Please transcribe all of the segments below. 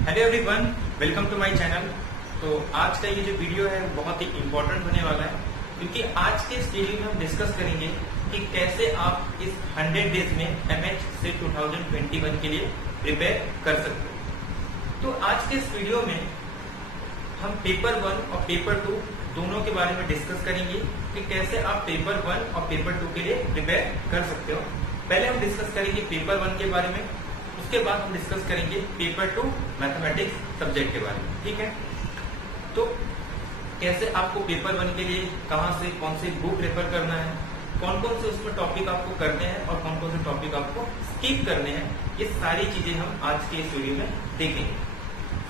Hello everyone, welcome to my channel. तो आज का ये जो वीडियो है बहुत ही इम्पोर्टेंट होने वाला है, क्योंकि आज के इस वीडियो में हम डिस्कस करेंगे कि कैसे आप इस 100 डेज में एमएच से 2021 के लिए प्रिपेयर कर सकते हो। तो आज के इस वीडियो में हम पेपर 1 और पेपर 2 दोनों के बारे में डिस्कस करेंगे कि कैसे आप पेपर 1 और पेपर 2 के लिए प्रिपेयर कर सकते हो। पहले हम डिस्कस करेंगे पेपर 1 के बारे में, उसके बाद हम डिस्कस करेंगे पेपर 2 मैथमेटिक्स सब्जेक्ट के बारे में। ठीक है, तो कैसे आपको पेपर 1 के लिए कहां से कौन से बुक रेफर करना है, कौन कौन से उसमें टॉपिक आपको करने हैं और कौन कौन से टॉपिक आपको स्किप करने हैं, ये सारी चीजें हम आज के इस वीडियो में देखेंगे।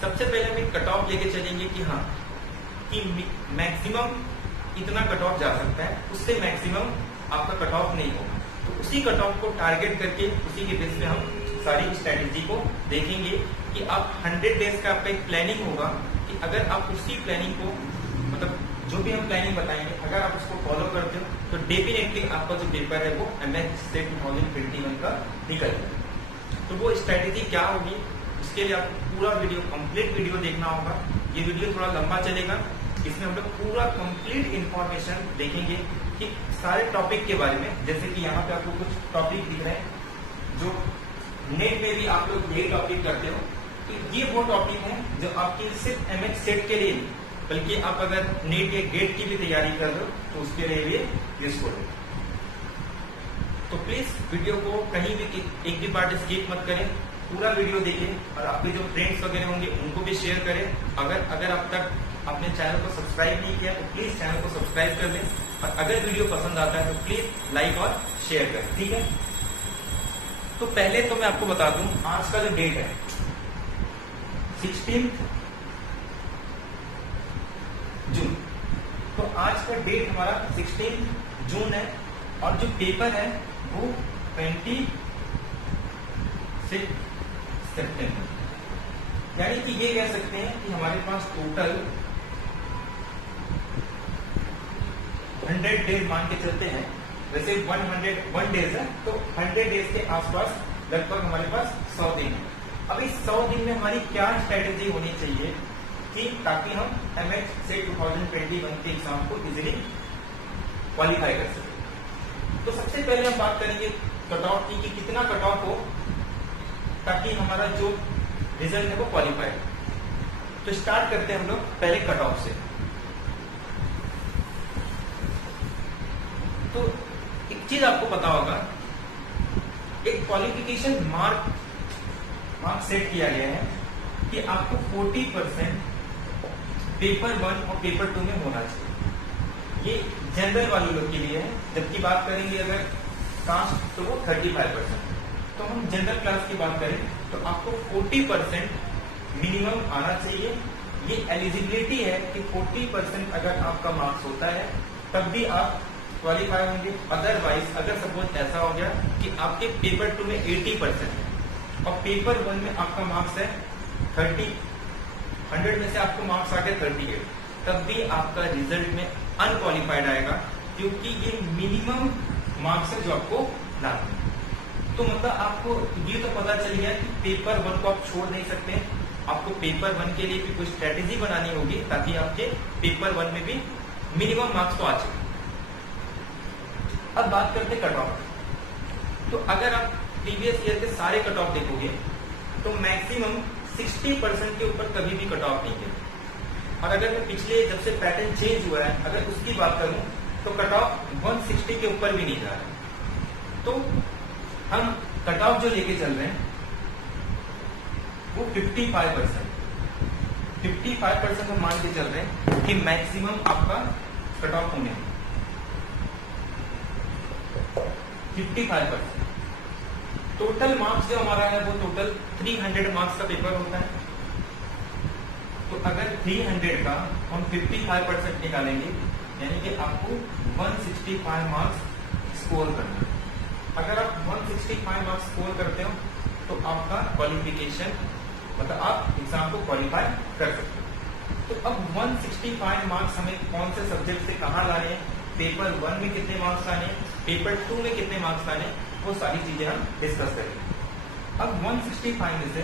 सबसे पहले हम एक कट ऑफ लेके चलेंगे कि हाँ कि मैक्सिमम इतना कट ऑफ जा सकता है, उससे मैक्सिमम आपका कट ऑफ नहीं होगा। तो उसी कट ऑफ को टारगेट करके उसी के बेस पे हम सारी स्ट्रेटेजी को देखेंगे कि आप 100 डेज का आपका एक प्लानिंग होगा कि अगर आप उसी प्लानिंग को मतलब जो भी हम प्लानिंग बताएंगे अगर आप उसको फॉलो करते हो तो डेफिनेटली आपका जो पेपर है वो एमएच से 2021 का निकल जाएगा। तो वो स्ट्रेटेजी क्या होगी उसके लिए आपको पूरा वीडियो कंप्लीट वीडियो देखना होगा। ये वीडियो थोड़ा लंबा चलेगा, इसमें हम लोग पूरा कंप्लीट इंफॉर्मेशन देखेंगे कि सारे टॉपिक के बारे में। जैसे कि यहाँ पे आपको कुछ टॉपिक दिख रहे हैं जो नेट में भी आप लोग ये टॉपिक करते हो, तो ये वो टॉपिक है जो आपकी सिर्फ एमएच सेट के लिए नहीं बल्कि आप अगर नेट या गेट की भी तैयारी कर रहे हो तो उसके लिए भी यूजफुल है। तो प्लीज वीडियो को कहीं भी एक भी पार्ट स्किप मत करें, पूरा वीडियो देखें और आपके जो फ्रेंड्स वगैरह होंगे उनको भी शेयर करें। अगर अब तक आपने चैनल को सब्सक्राइब नहीं किया तो प्लीज चैनल को सब्सक्राइब कर लें और अगर वीडियो पसंद आता है तो प्लीज लाइक और शेयर करें। ठीक है, तो पहले तो मैं आपको बता दूं आज का जो डेट है 16 जून। तो आज का डेट हमारा 16 जून है और जो पेपर है वो 26 सितंबर। यानी कि ये कह सकते हैं कि हमारे पास टोटल 100 डेज मान के चलते हैं। वैसे 101 डेज है तो 100 डेज के आसपास लगभग हमारे पास 100 दिन है। अब इस 100 दिन में हमारी क्या स्ट्रेटेजी होनी चाहिए कि ताकि हम एमएच से 2021 के एग्जाम को इजीली क्वालिफाई कर सके। तो सबसे पहले हम बात करेंगे कट ऑफ की कि कितना कट ऑफ हो ताकि हमारा जो रिजल्ट है वो क्वालिफाई हो। तो स्टार्ट करते हैं हम लोग पहले कट ऑफ से। तो एक चीज आपको पता होगा, एक क्वालिफिकेशन मार्क सेट किया गया है कि आपको 40% पेपर 1 और पेपर 2 में होना चाहिए। ये जनरल वाले लोग के लिए है, जबकि बात करेंगे अगर कास्ट तो वो 35%। तो हम जनरल क्लास की बात करें तो आपको 40% मिनिमम आना चाहिए। ये एलिजिबिलिटी है कि 40% अगर आपका मार्क्स होता है तब भी आप क्वालिफाई होंगे। अदरवाइज अगर सपोज ऐसा हो गया कि आपके पेपर 2 में 80% है और पेपर 1 में आपका मार्क्स है 30, 100 में से आपको मार्क्स आ गए 38, तब भी आपका रिजल्ट में अनक्वालिफाइड आएगा, क्योंकि ये मिनिमम मार्क्स है जो आपको लाना है। तो मतलब आपको ये तो पता चल गया कि पेपर 1 को आप छोड़ नहीं सकते, आपको पेपर 1 के लिए भी कोई स्ट्रेटेजी बनानी होगी ताकि आपके पेपर 1 में भी मिनिमम मार्क्स तो आ जाए। अब बात करते हैं कट ऑफ। तो अगर आप प्रीवियस ईयर के सारे कट ऑफ देखोगे तो मैक्सिमम 60% के ऊपर कभी भी कट ऑफ नहीं है। और अगर मैं पिछले जब से पैटर्न चेंज हुआ है अगर उसकी बात करूं तो कट ऑफ 160 के ऊपर भी नहीं जा रहा है। तो हम कट ऑफ जो लेके चल रहे हैं वो 55% हम मान के चल रहे हैं कि मैक्सिमम आपका कट ऑफ होने 55%। टोटल मार्क्स जो हमारा है वो टोटल 300 मार्क्स का पेपर होता है। तो अगर 300 का हम 55% निकालेंगे यानी कि आपको 165 मार्क्स स्कोर करना है। अगर आप 165 मार्क्स स्कोर करते हो तो आपका क्वालिफिकेशन मतलब आप एग्जाम को क्वालिफाई कर सकते हो। तो अब 165 मार्क्स हमें कौन से सब्जेक्ट से कहाँ लाने हैं, पेपर 1 में कितने मार्क्स आने, पेपर 2 में कितने मार्क्स आने, वो सारी चीजें हम डिस्कस करेंगे। अब 165 में से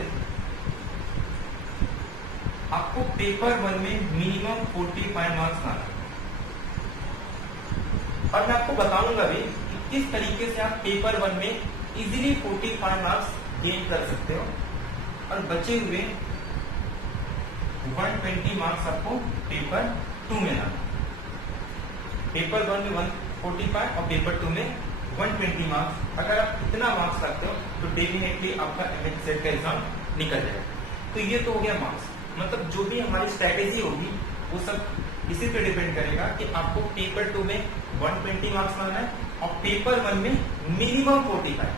आपको पेपर 1 में मिनिमम 45 मार्क्स लाना है। और मैं आपको बताऊंगा भी कि किस तरीके से आप पेपर 1 में इजीली 45 मार्क्स गेन कर सकते हो और बचे हुए 120 मार्क्स आपको पेपर 2 में लाना। पेपर 1 में 145 और पेपर 2 में 120 मार्क्स। अगर आप इतना मार्क्स रखते हो तो डेफिनेटली आपका एमएच सेट का एग्जाम निकल जाएगा। तो ये तो हो गया मार्क्स, मतलब जो भी हमारी स्ट्रेटेजी होगी वो सब इसी पे डिपेंड करेगा कि आपको पेपर 2 में 120 मार्क्स लाना है और पेपर 1 में मिनिमम 45।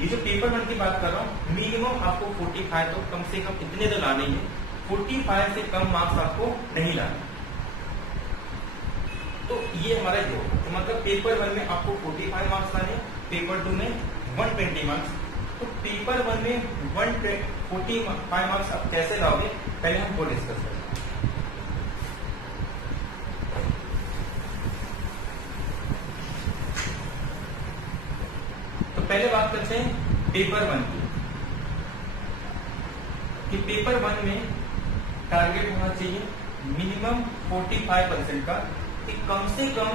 ये जो पेपर 1 की बात कर रहा हूँ, मिनिमम आपको 45 तो कम से कम इतने तो लाने ही है, 45 से कम मार्क्स आपको नहीं लाने। तो ये हमारा जो तो मतलब पेपर 1 में आपको 45 मार्क्स लाने, पेपर 2 में 120 मार्क्स। तो पेपर 1 में 145 मार्क्स आप कैसे लाओगे, पहले हम वो डिस्कस करते हैं। तो पहले बात करते हैं पेपर 1 की, कि पेपर 1 में टारगेट होना चाहिए मिनिमम 45% का, कि कम से कम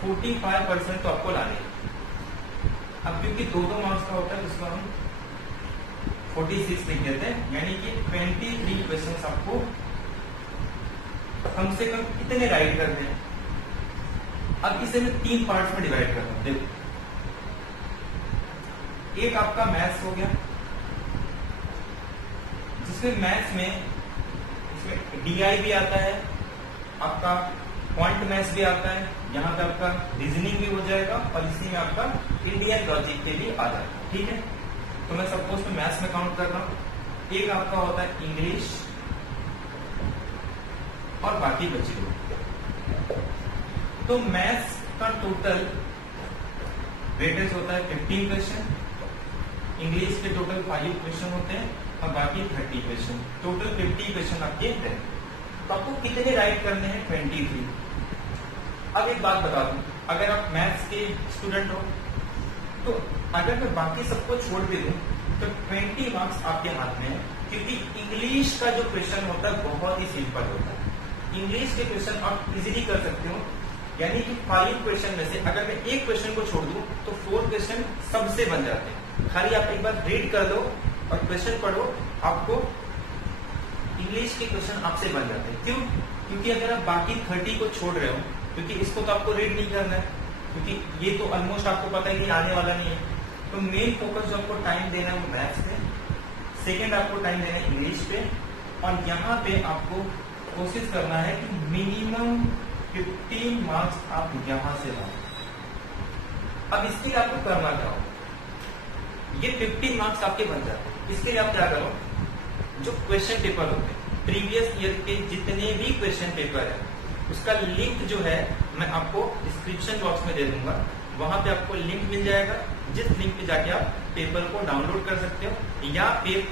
45% तो आपको लाने। अब क्योंकि 2-2 मार्क्स का होता है जिसको हम 46 लिख देते हैं, यानी कि 23 क्वेश्चन आपको कम से कम कितने राइट करने हैं। अब इसे मैं 3 पार्ट्स में डिवाइड करता हूं। देखो, एक आपका मैथ्स हो गया, जिसमें मैथ्स में इसमें डीआई भी आता है, आपका क्वांट मैथ्स भी आता है, यहाँ पे आपका रीजनिंग भी हो जाएगा और इसी में आपका इंडियन लॉजिक पे भी आ जाएगा। ठीक है, तो मैं सपोज में मैथ्स में काउंट कर रहा हूं। एक आपका होता है इंग्लिश और बाकी बचे हुए। तो मैथ्स का टोटल वेटेज होता है 15 क्वेश्चन, इंग्लिश के टोटल 5 क्वेश्चन होते हैं और बाकी 30 क्वेश्चन, टोटल 50 क्वेश्चन आपके हैं। तो आपको कितने राइट करने हैं, 23। अब एक बात बता दूं, अगर आप मैथ्स के स्टूडेंट हो तो अगर मैं बाकी सबको छोड़ भी दूं तो 20 मार्क्स आपके हाथ में है, क्योंकि इंग्लिश का जो क्वेश्चन होता है बहुत ही सिंपल होता है। इंग्लिश के क्वेश्चन आप इजीली कर सकते हो, यानी कि 5 क्वेश्चन में से अगर मैं एक क्वेश्चन को छोड़ दूं तो 4 क्वेश्चन सबसे बन जाते हैं। खाली आप एक बार रीड कर दो और क्वेश्चन पढ़ो, आपको इंग्लिश के क्वेश्चन आपसे बन जाते हैं। क्यों? क्योंकि अगर आप बाकी 30 को छोड़ रहे हो, क्योंकि इसको तो आपको रीड नहीं करना है, क्योंकि ये तो ऑलमोस्ट आपको पता है कि आने वाला नहीं है। तो मेन फोकस जो आपको टाइम देना है वो मैथ्स पे, सेकंड आपको टाइम देना है इंग्लिश पे, और यहाँ पे आपको कोशिश करना है कि मिनिमम 15 मार्क्स आप यहाँ से लाओ। अब इसके लिए आपको करना क्या हो, ये 15 मार्क्स आपके बन जाते हैं। इसके लिए आप क्या करो, जो क्वेश्चन पेपर होते हैं प्रीवियस ईयर के जितने भी क्वेश्चन पेपर है, उसका लिंक जो है मैं आपको डिस्क्रिप्शन बॉक्स में दे दूंगा। वहां पे आपको लिंक मिल जाएगा, जिस लिंक पे जाके आप पेपर को डाउनलोड कर सकते हो, या फिर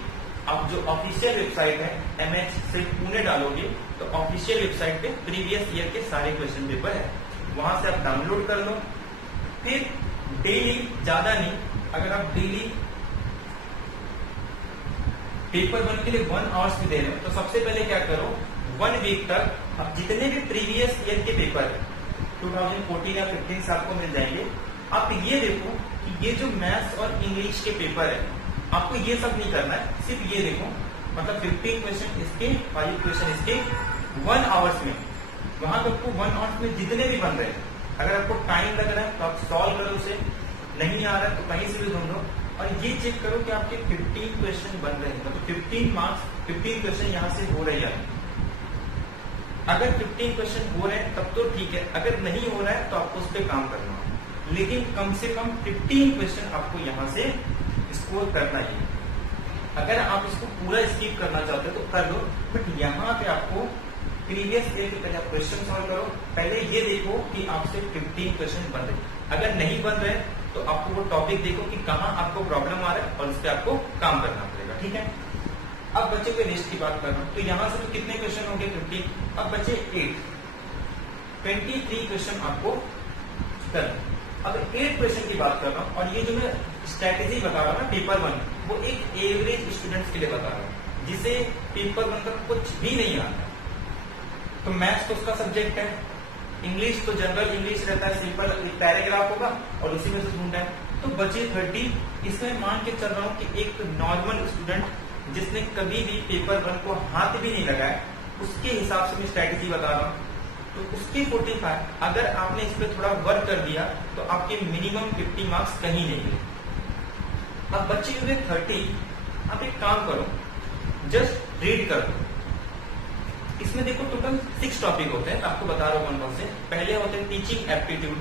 आप जो ऑफिशियल वेबसाइट है एमएच से पुणे डालोगे तो ऑफिशियल वेबसाइट पे प्रीवियस ईयर के सारे क्वेश्चन पेपर है, वहां से आप डाउनलोड कर लो। फिर डेली, ज्यादा नहीं, अगर आप डेली पेपर 1 के लिए 1 आवर्स भी दे रहे हो तो सबसे पहले क्या करो, 1 वीक तक आप जितने भी प्रीवियस ईयर के पेपर है 2014 या 15 से आपको मिल जाएंगे। आप ये देखो कि ये जो मैथ्स और इंग्लिश के पेपर है, आपको ये सब नहीं करना है, सिर्फ ये देखो, मतलब 15 क्वेश्चन इसके, 5 क्वेश्चन इसके, 1 आवर्स में, वहां पे आपको 1 आवर्स में जितने भी बन रहे हैं, अगर आपको टाइम लग रहा है तो आप सॉल्व करो उसे, नहीं आ रहा है तो कहीं से भी ढूंढो, और ये चेक करो कि आपके 15 क्वेश्चन बन रहे हैं, मतलब 15 मार्क्स, 15 क्वेश्चन यहाँ से हो रहे हैं। अगर 15 क्वेश्चन हो रहे हैं तब तो ठीक है, अगर नहीं हो रहा है तो आपको उस पर काम करना है, लेकिन कम से कम 15 क्वेश्चन आपको यहाँ से स्कोर करना ही। अगर आप इसको पूरा स्किप करना चाहते हो तो कर लो, बट यहाँ पे आपको प्रीवियस ईयर के पहले आप क्वेश्चन सॉल्व करो, पहले ये देखो कि आपसे 15 क्वेश्चन बन रहे। अगर नहीं बन रहे तो आपको वो टॉपिक देखो कि कहाँ आपको प्रॉब्लम आ रहा है और उस पर आपको काम करना पड़ेगा। ठीक है, अब बच्चे को लिस्ट की बात कर रहा हूं, तो यहां से तो कितने क्वेश्चन हो गए, 15। अब बचे 8, 23 क्वेश्चन आपको करना। अब 8 क्वेश्चन की बात कर रहा हूं, और ये जो मैं स्ट्रेटेजी बता रहा हूं ना पेपर 1, वो एक एवरेज स्टूडेंट्स के लिए बता रहा हूं, जिसे पेपर वन का कुछ भी नहीं आता, तो मैथ्स तो उसका सब्जेक्ट है, इंग्लिश तो जनरल इंग्लिश रहता है, सिंपल एक पैराग्राफ होगा और उसी में से ढूंढना है। तो बचे 30, इसमें मान के चल रहा हूं कि एक नॉर्मल स्टूडेंट जिसने कभी भी पेपर वन को हाथ भी नहीं लगाया, उसके हिसाब से मैं स्ट्रैटेजी बता रहा हूं। तो उसके 45, अगर आपने इस पर थोड़ा वर्क कर दिया तो आपके मिनिमम 50 मार्क्स कहीं नहीं गए। अब बचे हुए 30, आप एक काम करो, जस्ट रीड कर दो। इसमें देखो टोटल 6 टॉपिक होते हैं, आपको बता रहा हूं कौन कौन से। पहले होते हैं टीचिंग एप्टीट्यूड,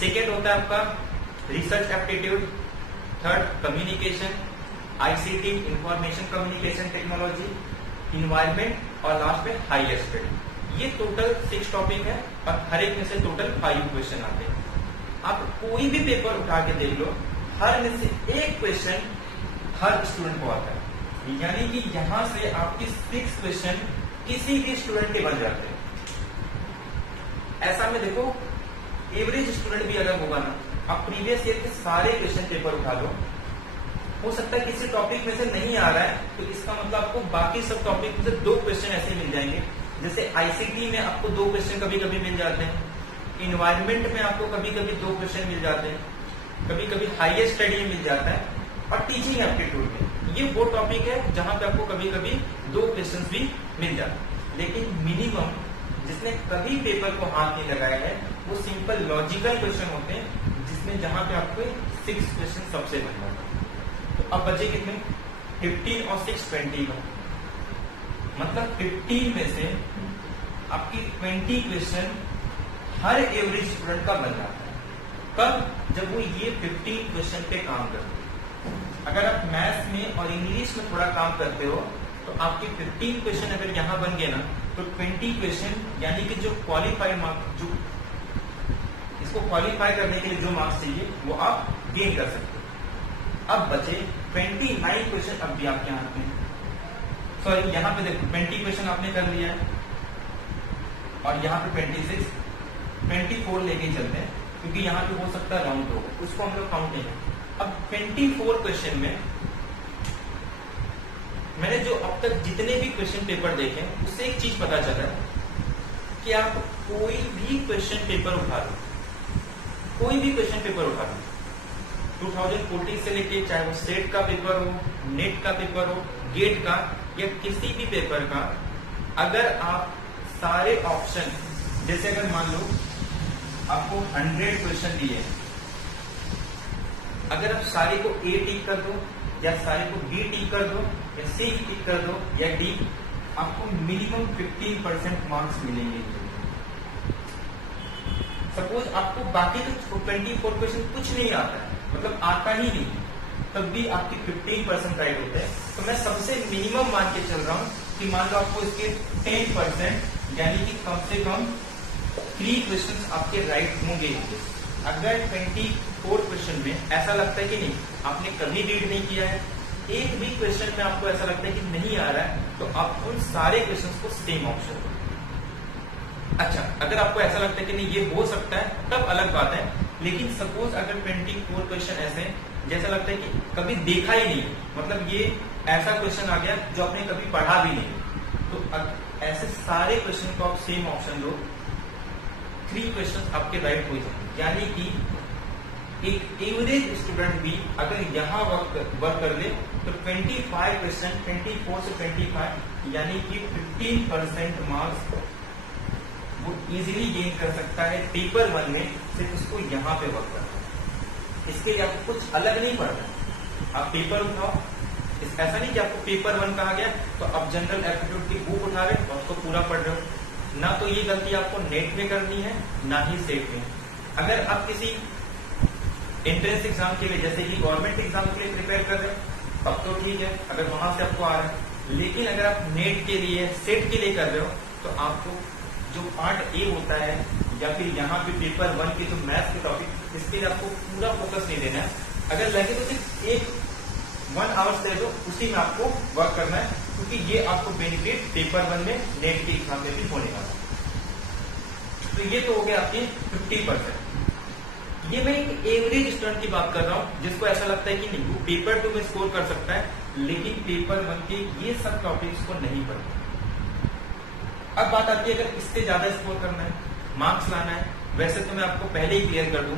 सेकेंड होता है आपका research aptitude, third communication, ICT information communication technology, environment और लास्ट में हाई स्पीड। ये टोटल 6 टॉपिक है और हर एक में से टोटल 5 क्वेश्चन आते हैं। आप कोई भी पेपर उठा के देख लो, हर में से एक क्वेश्चन हर स्टूडेंट को आता है, यानी कि यहां से आपकी 6 क्वेश्चन किसी भी स्टूडेंट के बन जाते हैं। ऐसा में देखो एवरेज स्टूडेंट भी अगर होगा ना, आप प्रीवियस ईयर के सारे क्वेश्चन पेपर उठा लो, हो सकता है किसी टॉपिक में से नहीं आ रहा है, तो इसका मतलब आपको बाकी सब टॉपिक में से 2 क्वेश्चन ऐसे मिल जाएंगे। जैसे आईसीटी में आपको 2 क्वेश्चन कभी कभी मिल जाते हैं, इन्वायरमेंट में आपको कभी कभी 2 क्वेश्चन मिल जाते हैं, कभी कभी हाईयर स्टडी में मिल जाता है, और टीचिंग एप्टीट्यूड में ये वो टॉपिक है जहां पे आपको कभी कभी 2 क्वेश्चन भी मिल जाते हैं। लेकिन मिनिमम जिसने कभी पेपर को हाथ नहीं लगाया है वो सिंपल लॉजिकल क्वेश्चन होते हैं, जिसमें जहां पे आपको 6 क्वेश्चन सबसे बन जाता है। तो अब बचे कितने? 15 और 6 20 का मतलब 15 में से आपकी 20 क्वेश्चन हर एवरेज स्टूडेंट का बन जाता है। कब? जब वो ये 15 क्वेश्चन पे काम करते हैं। अगर आप मैथ्स में और इंग्लिश में थोड़ा काम करते हो तो आपके 15 क्वेश्चन अगर यहाँ बन गए ना, तो 20 क्वेश्चन यानी कि जो क्वालिफाइड मार्क्स, जो इसको क्वालिफाई करने के लिए जो मार्क्स चाहिए वो आप गेन कर सकते हो। अब बचे 29 क्वेश्चन, अब भी आपके हाथ में, सॉरी यहाँ पे देखो 20 क्वेश्चन आपने कर लिया है और यहाँ पे 26, 24 लेके चलते हैं, क्योंकि यहाँ पे हो सकता है राउंड हो, उसको हम लोग काउंट नहीं है। अब 24 क्वेश्चन में मैंने जो अब तक जितने भी क्वेश्चन पेपर देखे उससे एक चीज पता चला कि आप कोई भी क्वेश्चन पेपर उठा लो, कोई भी क्वेश्चन पेपर उठा लो, 2014 से लेके, चाहे वो स्टेट का पेपर हो, नेट का पेपर हो, गेट का या किसी भी पेपर का, अगर आप सारे ऑप्शन, जैसे अगर मान लो आपको 100 क्वेश्चन दिए हैं, अगर आप सारे को ए टिक कर दो या सारे को बी टिक कर दो या सी टिक कर दो या डी, आपको मिनिमम 15% मार्क्स मिलेंगे। सपोज आपको बाकी तो 24 क्वेश्चन कुछ नहीं आता है, मतलब आता ही नहीं, तब भी आपके 15% राइट होते हैं। तो मैं सबसे मिनिमम मान के चल रहा हूं कि मान लो आपको इसके 10% यानी कि कम से कम 3 क्वेश्चन आपके राइट होंगे। अगर 24 क्वेश्चन में ऐसा लगता है कि नहीं, आपने कभी रीड नहीं किया है, एक भी क्वेश्चन में आपको ऐसा लगता है कि नहीं आ रहा है, तो आप उन सारे क्वेश्चंस को सेम ऑप्शन दो। अच्छा, अगर आपको ऐसा लगता है कि नहीं ये हो सकता है, तब अलग बात है। लेकिन सपोज अगर 24 क्वेश्चन ऐसे जैसा लगता है कि कभी देखा ही नहीं, मतलब ये ऐसा क्वेश्चन आ गया जो आपने कभी पढ़ा भी नहीं, तो ऐसे सारे क्वेश्चन को आप सेम ऑप्शन दो, 3 क्वेश्चन आपके राइट हो जाएंगे। यानी कि एक एवरेज स्टूडेंट भी अगर यहाँ वर्क कर ले तो 25 क्वेश्चन, 24 से 25 यानी कि 15% मार्क्स वो इजीली गेन कर सकता है पेपर 1 में, सिर्फ उसको यहाँ पे वर्क करना है। इसके लिए आपको कुछ अलग नहीं पढ़ना है, आप पेपर उठाओ, ऐसा नहीं कि आपको पेपर 1 कहा गया तो आप जनरल एप्टीट्यूड की बुक उठा रहे और उसको पूरा पढ़ रहे हो ना। तो ये गलती आपको नेट में करनी है ना ही सेट में। अगर आप किसी एंट्रेंस एग्जाम के लिए, जैसे कि गवर्नमेंट एग्जाम के लिए प्रिपेयर कर रहे हैं, तब तो ठीक है अगर वहां से आपको आ रहा है। लेकिन अगर आप नेट के लिए, सेट के लिए कर रहे हो, तो आपको जो पार्ट ए होता है या फिर यहाँ पे पेपर 1 के जो मैथ्स के टॉपिक, इसके लिए आपको पूरा फोकस नहीं देना है। अगर लगे तो सिर्फ 1 आवर्स दे दो, उसी में आपको वर्क करना है, क्योंकि ये आपको बेनिफिट पेपर 1 में, नेट के एग्जाम में भी होने वाला है। तो ये तो हो गया आपकी 50%। ये मैं एक एवरेज स्टूडेंट की बात कर रहा हूँ जिसको ऐसा लगता है कि नहीं वो पेपर 2 में स्कोर कर सकता है लेकिन पेपर 1 के ये सब टॉपिक्स को नहीं पढ़ता। अब बात आती है अगर इससे ज्यादा स्कोर करना है, मार्क्स लाना है, वैसे तो मैं आपको पहले ही क्लियर कर दूं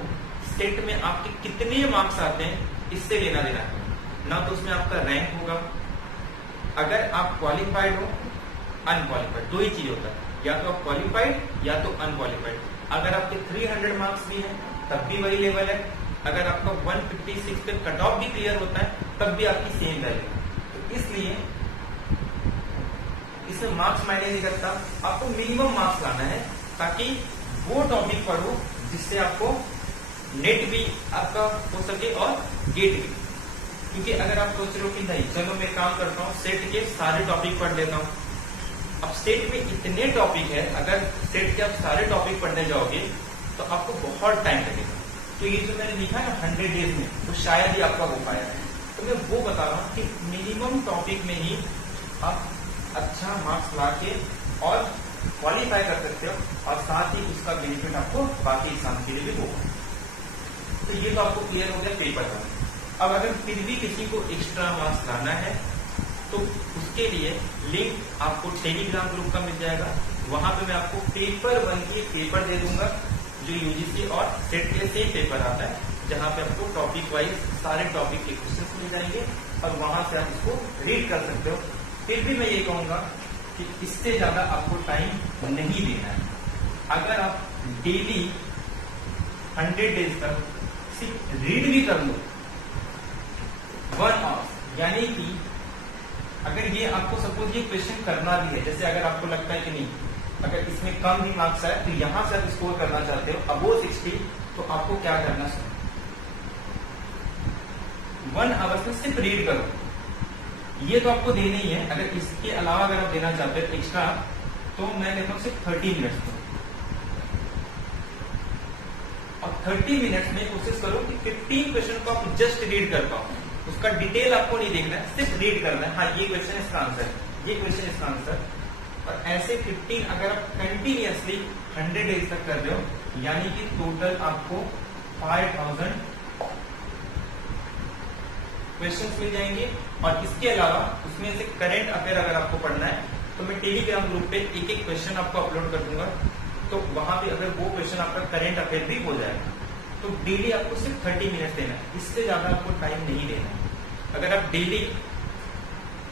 सेट में आपके कितने मार्क्स आते हैं इससे लेना देना है ना, तो उसमें आपका रैंक होगा। अगर आप क्वालिफाइड हो अनक्वालिफाइड, दो ही चीज होता है, या तो आप क्वालिफाइड या तो अनक्वालिफाइड। अगर आपके 300 मार्क्स भी हैं तब भी वही लेवल है, अगर आपका 156 पे कट ऑफ भी क्लियर होता है तब भी आपकी सेम वैल्यू। तो इसलिए इसमें मार्क्स मायने नहीं करता, आपको मिनिमम मार्क्स लाना है ताकि वो टॉपिक पढ़ो जिससे आपको नेट भी आपका हो सके और गेट भी। क्योंकि अगर आप सोच रहे हो कि नहीं चलो मैं काम करता हूँ सेट के सारे टॉपिक पढ़ लेता हूँ, अब सेट में इतने टॉपिक है, अगर सेट के आप सारे टॉपिक पढ़ने जाओगे तो आपको बहुत टाइम लगेगा। तो ये जो मैंने लिखा है ना 100 डेज में, तो शायद ही आपका हो पाया है। तो मैं वो बता रहा हूँ कि मिनिमम टॉपिक में ही आप अच्छा मार्क्स ला के और क्वालिफाई कर सकते हो और साथ ही उसका बेनिफिट आपको बाकी एग्जाम के लिए भी होगा। तो ये तो आपको क्लियर हो गया पेपर का। अब अगर फिर भी किसी को एक्स्ट्रा मार्क्स लाना है तो उसके लिए लिंक आपको टेलीग्राम ग्रुप का मिल जाएगा, वहां पे मैं आपको पेपर 1 के पेपर दे दूंगा जो यूजीसी और सेट के सेम पेपर आता है, जहां पे आपको टॉपिक वाइज सारे टॉपिक के क्वेश्चंस मिल जाएंगे और वहां से आप इसको रीड कर सकते हो। फिर भी मैं ये कहूंगा कि इससे ज्यादा आपको टाइम नहीं देना है। अगर आप डेली 100 डेज तक सिर्फ रीड भी कर लो 1 आवर, यानी कि अगर ये आपको सपोज ये क्वेश्चन करना भी है, जैसे अगर आपको लगता है कि नहीं अगर इसमें कम भी मार्क्स आए तो यहां से आप स्कोर करना चाहते हो अबोव 60, तो आपको क्या करना है 1 आवर में सिर्फ रीड करो। ये तो आपको देना ही है। अगर इसके अलावा अगर आप देना चाहते हो एक्स्ट्रा तो मैं लेता हूं सिर्फ 30 मिनट्स में, और 30 मिनट्स में कोशिश करो कि 15 क्वेश्चन को आप जस्ट रीड कर पाओ। उसका डिटेल आपको नहीं देखना है, सिर्फ रीड करना है, हाँ ये क्वेश्चन इसका आंसर, ये क्वेश्चन इसका आंसर। और ऐसे 15 अगर आप कंटिन्यूअसली 100 डेज तक कर रहे हो यानी कि टोटल आपको 5000 क्वेश्चंस मिल जाएंगे। और इसके अलावा उसमें से करंट अफेयर अगर आपको पढ़ना है तो मैं टेलीग्राम ग्रुप पे एक एक क्वेश्चन आपको अपलोड कर दूंगा, तो वहां पे अगर वो क्वेश्चन आपका करंट अफेयर भी हो जाएगा। तो डेली आपको सिर्फ 30 मिनट देना है, इससे ज्यादा आपको टाइम नहीं देना है। अगर आप डेली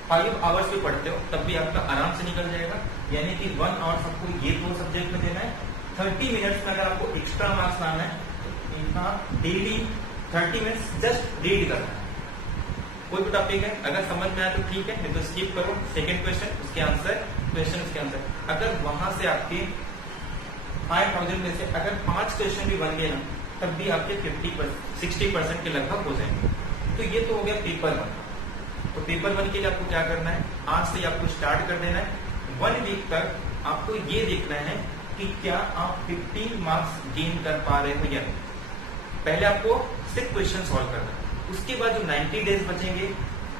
5 आवर्स भी पढ़ते हो तब भी आपका आराम से निकल जाएगा, यानी कि 1 आवर आपको ये 2 सब्जेक्ट में देना है। 30 मिनट्स में अगर आपको एक्स्ट्रा मार्क्स लाना है तो डेली 30 मिनट्स जस्ट रीड करना है। कोई भी टॉपिक है अगर समझ में आया तो ठीक है, नहीं तो स्किप करो। सेकंड क्वेश्चन उसके आंसर, क्वेश्चन उसके आंसर। अगर वहां से आपके 5000 में से अगर 5 क्वेश्चन भी बन गए ना तब भी आपके 60% के लगभग हो जाएंगे। तो ये तो हो गया पेपर 1। तो पेपर 1 के लिए आपको क्या करना है, आज से आपको स्टार्ट कर देना है। 1 वीक तक आपको ये देखना है कि क्या आप 15 मार्क्स गेन कर पा रहे हो या नहीं। पहले आपको सिर्फ क्वेश्चन सॉल्व करना है, उसके बाद जो 90 डेज बचेंगे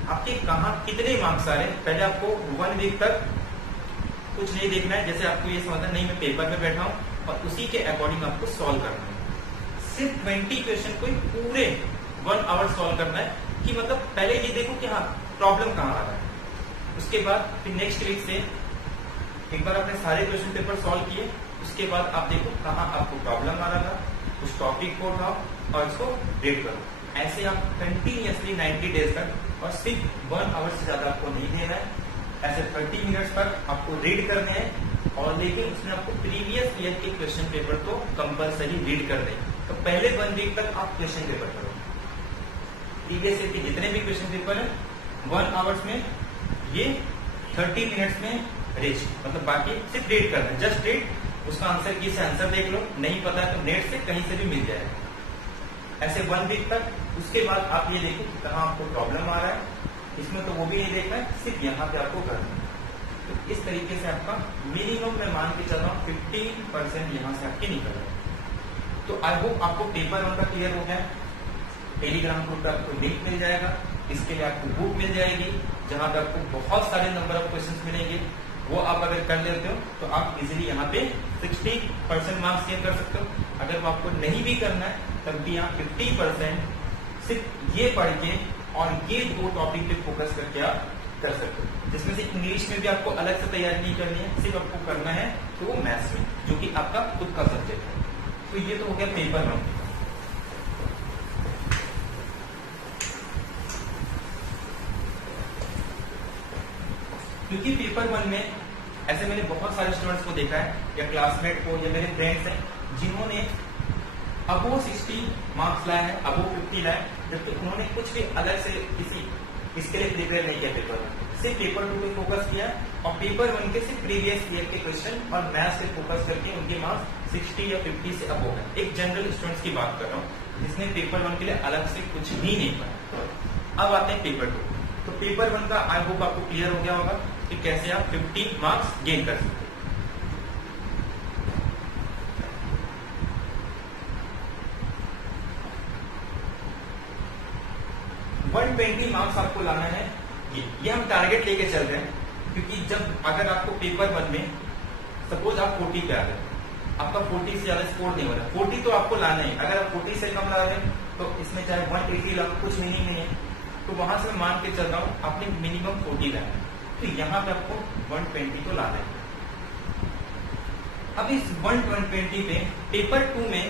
आपके कहाँ कितने मार्क्स आ रहे हैं, पहले आपको 1 वीक तक कुछ नहीं देखना है। जैसे आपको ये समझना नहीं मैं पेपर में बैठा हूँ और उसी के अकॉर्डिंग आपको सॉल्व करना है। सिर्फ 20 क्वेश्चन को पूरे 1 आवर सॉल्व करना है कि मतलब पहले ये देखो कि हाँ प्रॉब्लम कहाँ आ रहा है। उसके बाद फिर नेक्स्ट वीक से एक बार आपने सारे क्वेश्चन पेपर सॉल्व किए, उसके बाद आप देखो कहाँ आपको प्रॉब्लम आ रहा था, उस टॉपिक को उठाओ और इसको रीड करो। ऐसे आप कंटिन्यूअसली 90 डेज तक, और सिर्फ 1 आवर से ज्यादा आपको नहीं देना है। ऐसे 30 मिनट्स तक आपको रीड करने हैं, और लेकिन उसमें आपको प्रीवियस ईयर के क्वेश्चन पेपर तो कंपलसरी रीड कर दें। तो पहले 1 वीक तक आप क्वेश्चन पेपर करो, प्रीवियस ईयर के जितने भी क्वेश्चन पेपर है 1 आवर्स में, ये 30 मिनट्स में रेस्ट, मतलब बाकी सिर्फ रीड करना है, जस्ट रीड। उसका आंसर की से आंसर देख लो, नहीं पता है तो नेट से कहीं से भी मिल जाएगा। ऐसे 1 वीक तक। उसके बाद आप ये देखो कहाँ आपको प्रॉब्लम आ रहा है, इसमें तो वो भी नहीं देखना है, सिर्फ यहाँ पे आपको करना है। तो इस तरीके से आपका मिनिमम मैं मान के चल रहा हूँ 15% यहाँ से आपके निकल रहा है। तो आई होप आपको पेपर 1 का क्लियर हो गया। टेलीग्राम ग्रुप पर आपको लिंक मिल जाएगा, इसके लिए आपको बुक मिल जाएगी जहां पर आपको बहुत सारे नंबर ऑफ क्वेश्चंस मिलेंगे। वो आप अगर कर लेते हो तो आप इजीली यहाँ पे 60% मार्क्स गेन कर सकते हो। अगर वो आपको नहीं भी करना है तब भी आप 50% सिर्फ ये पढ़ के और ये 2 टॉपिक पे फोकस करके आप कर सकते हो, जिसमें से इंग्लिश में भी आपको अलग से तैयारी नहीं करनी है, सिर्फ आपको करना है तो वो मैथ्स में, जो कि आपका खुद का सब्जेक्ट है। तो ये तो हो गया पेपर 1। क्योंकि पेपर 1 में ऐसे मैंने बहुत सारे स्टूडेंट्स को देखा है, या क्लासमेट को या मेरे फ्रेंड्स हैं, जिन्होंने अबो 60 मार्क्स लाया है, अबो 50 लाया, जबकि उन्होंने कुछ भी अलग से इसके लिए प्रिपेयर नहीं किया पेपर 1, सिर्फ पेपर 2 पे फोकस किया और पेपर 1 के सिर्फ प्रीवियस ईयर के क्वेश्चन और मैथ्स पे फोकस करके उनके मार्क्स 60 या 50 से अबो है। एक जनरल स्टूडेंट्स की बात कर रहा हूँ जिसने पेपर 1 के लिए अलग से कुछ भी नहीं पढ़ा। अब आते हैं पेपर 2। तो पेपर 1 का आई होप आपको क्लियर हो गया होगा कि कैसे आप 50 मार्क्स गेन कर सकते हैं। 120 मार्क्स आपको लाना है, ये हम टारगेट लेके चल रहे हैं। क्योंकि जब अगर आपको पेपर 1 में सपोज आप 40 पे आ गए, आपका 40 से ज्यादा स्कोर नहीं हो रहा, 40 तो आपको लाना है। अगर आप 40 से कम ला रहे हैं तो इसमें चाहे 180 ला, कुछ मीनिंग नहीं है। तो वहां से मैं मान के चल रहा हूँ आपने मिनिमम 40 लाना है, तो यहाँ पे आपको 120 तो लाना है। अब इस 120 पे पेपर 2 में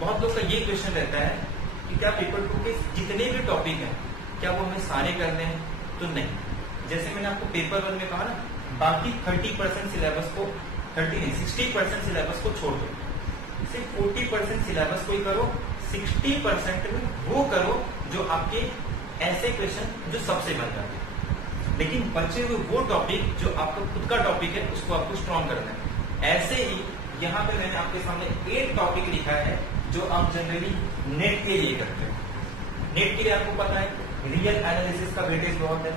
बहुत लोग का ये क्वेश्चन रहता है कि क्या पेपर 2 के जितने भी टॉपिक हैं क्या वो हमें सारे करने हैं? तो नहीं। जैसे मैंने आपको पेपर 1 में कहा ना, बाकी 30% सिलेबस को 60% सिलेबस को छोड़ दो, सिर्फ 40% सिलेबस को ही करो, 60% में वो करो जो आपके ऐसे क्वेश्चन जो सबसे बन जाते हैं। लेकिन बचे हुए वो टॉपिक जो आपका खुद का टॉपिक है उसको आपको स्ट्रॉन्ग करना है। ऐसे ही यहाँ पे मैंने आपके सामने 8 टॉपिक लिखा है जो आप जनरली नेट के लिए करते हैं। नेट के लिए आपको पता है रियल एनालिसिस का वेटेज बहुत है,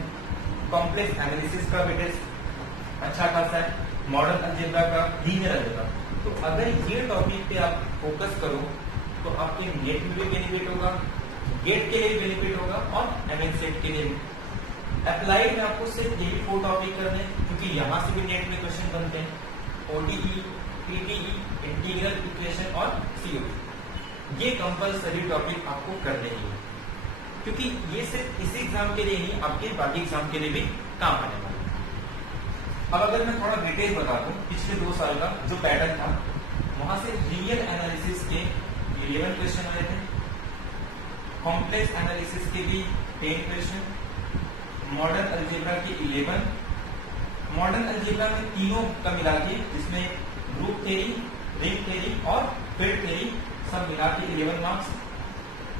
कॉम्प्लेक्स एनालिसिस का वेटेज अच्छा खासा है, मॉडर्न अलजेब्रा का, लीनियर अलजेब्रा। तो अगर ये टॉपिक पे आप फोकस करो तो आपके नेट में भी बेनिफिट होगा, गेट के लिए भी बेनिफिट होगा और एमएनसेट के लिए भी। अप्लाइड में आपको सिर्फ ये 4 टॉपिक करने, क्योंकि यहाँ से भी नेट में क्वेश्चन बनते हैं, ओडीई, पीटीई, इंटीग्रल इक्वेशन और सीओई। ये कंपलसरी टॉपिक आपको करने ही है, क्योंकि ये सिर्फ इसी एग्जाम के लिए नहीं, आपके बाकी एग्जाम के लिए भी काम आने वाला है। अब अगर मैं थोड़ा डिटेल बता दूं, पिछले 2 साल का जो पैटर्न था, वहां से रियल एनालिसिस के 11 क्वेश्चन आए थे, कॉम्प्लेक्स एनालिसिस के भी 10 क्वेश्चन, मॉडर्न अलजेब्रा के 11, मॉडर्न अलजेब्रा में तीनों का मिला के, जिसमें ग्रुप थ्योरी, रिंग थ्योरी और फील्ड थ्योरी सब मिला के 11 मार्क्स।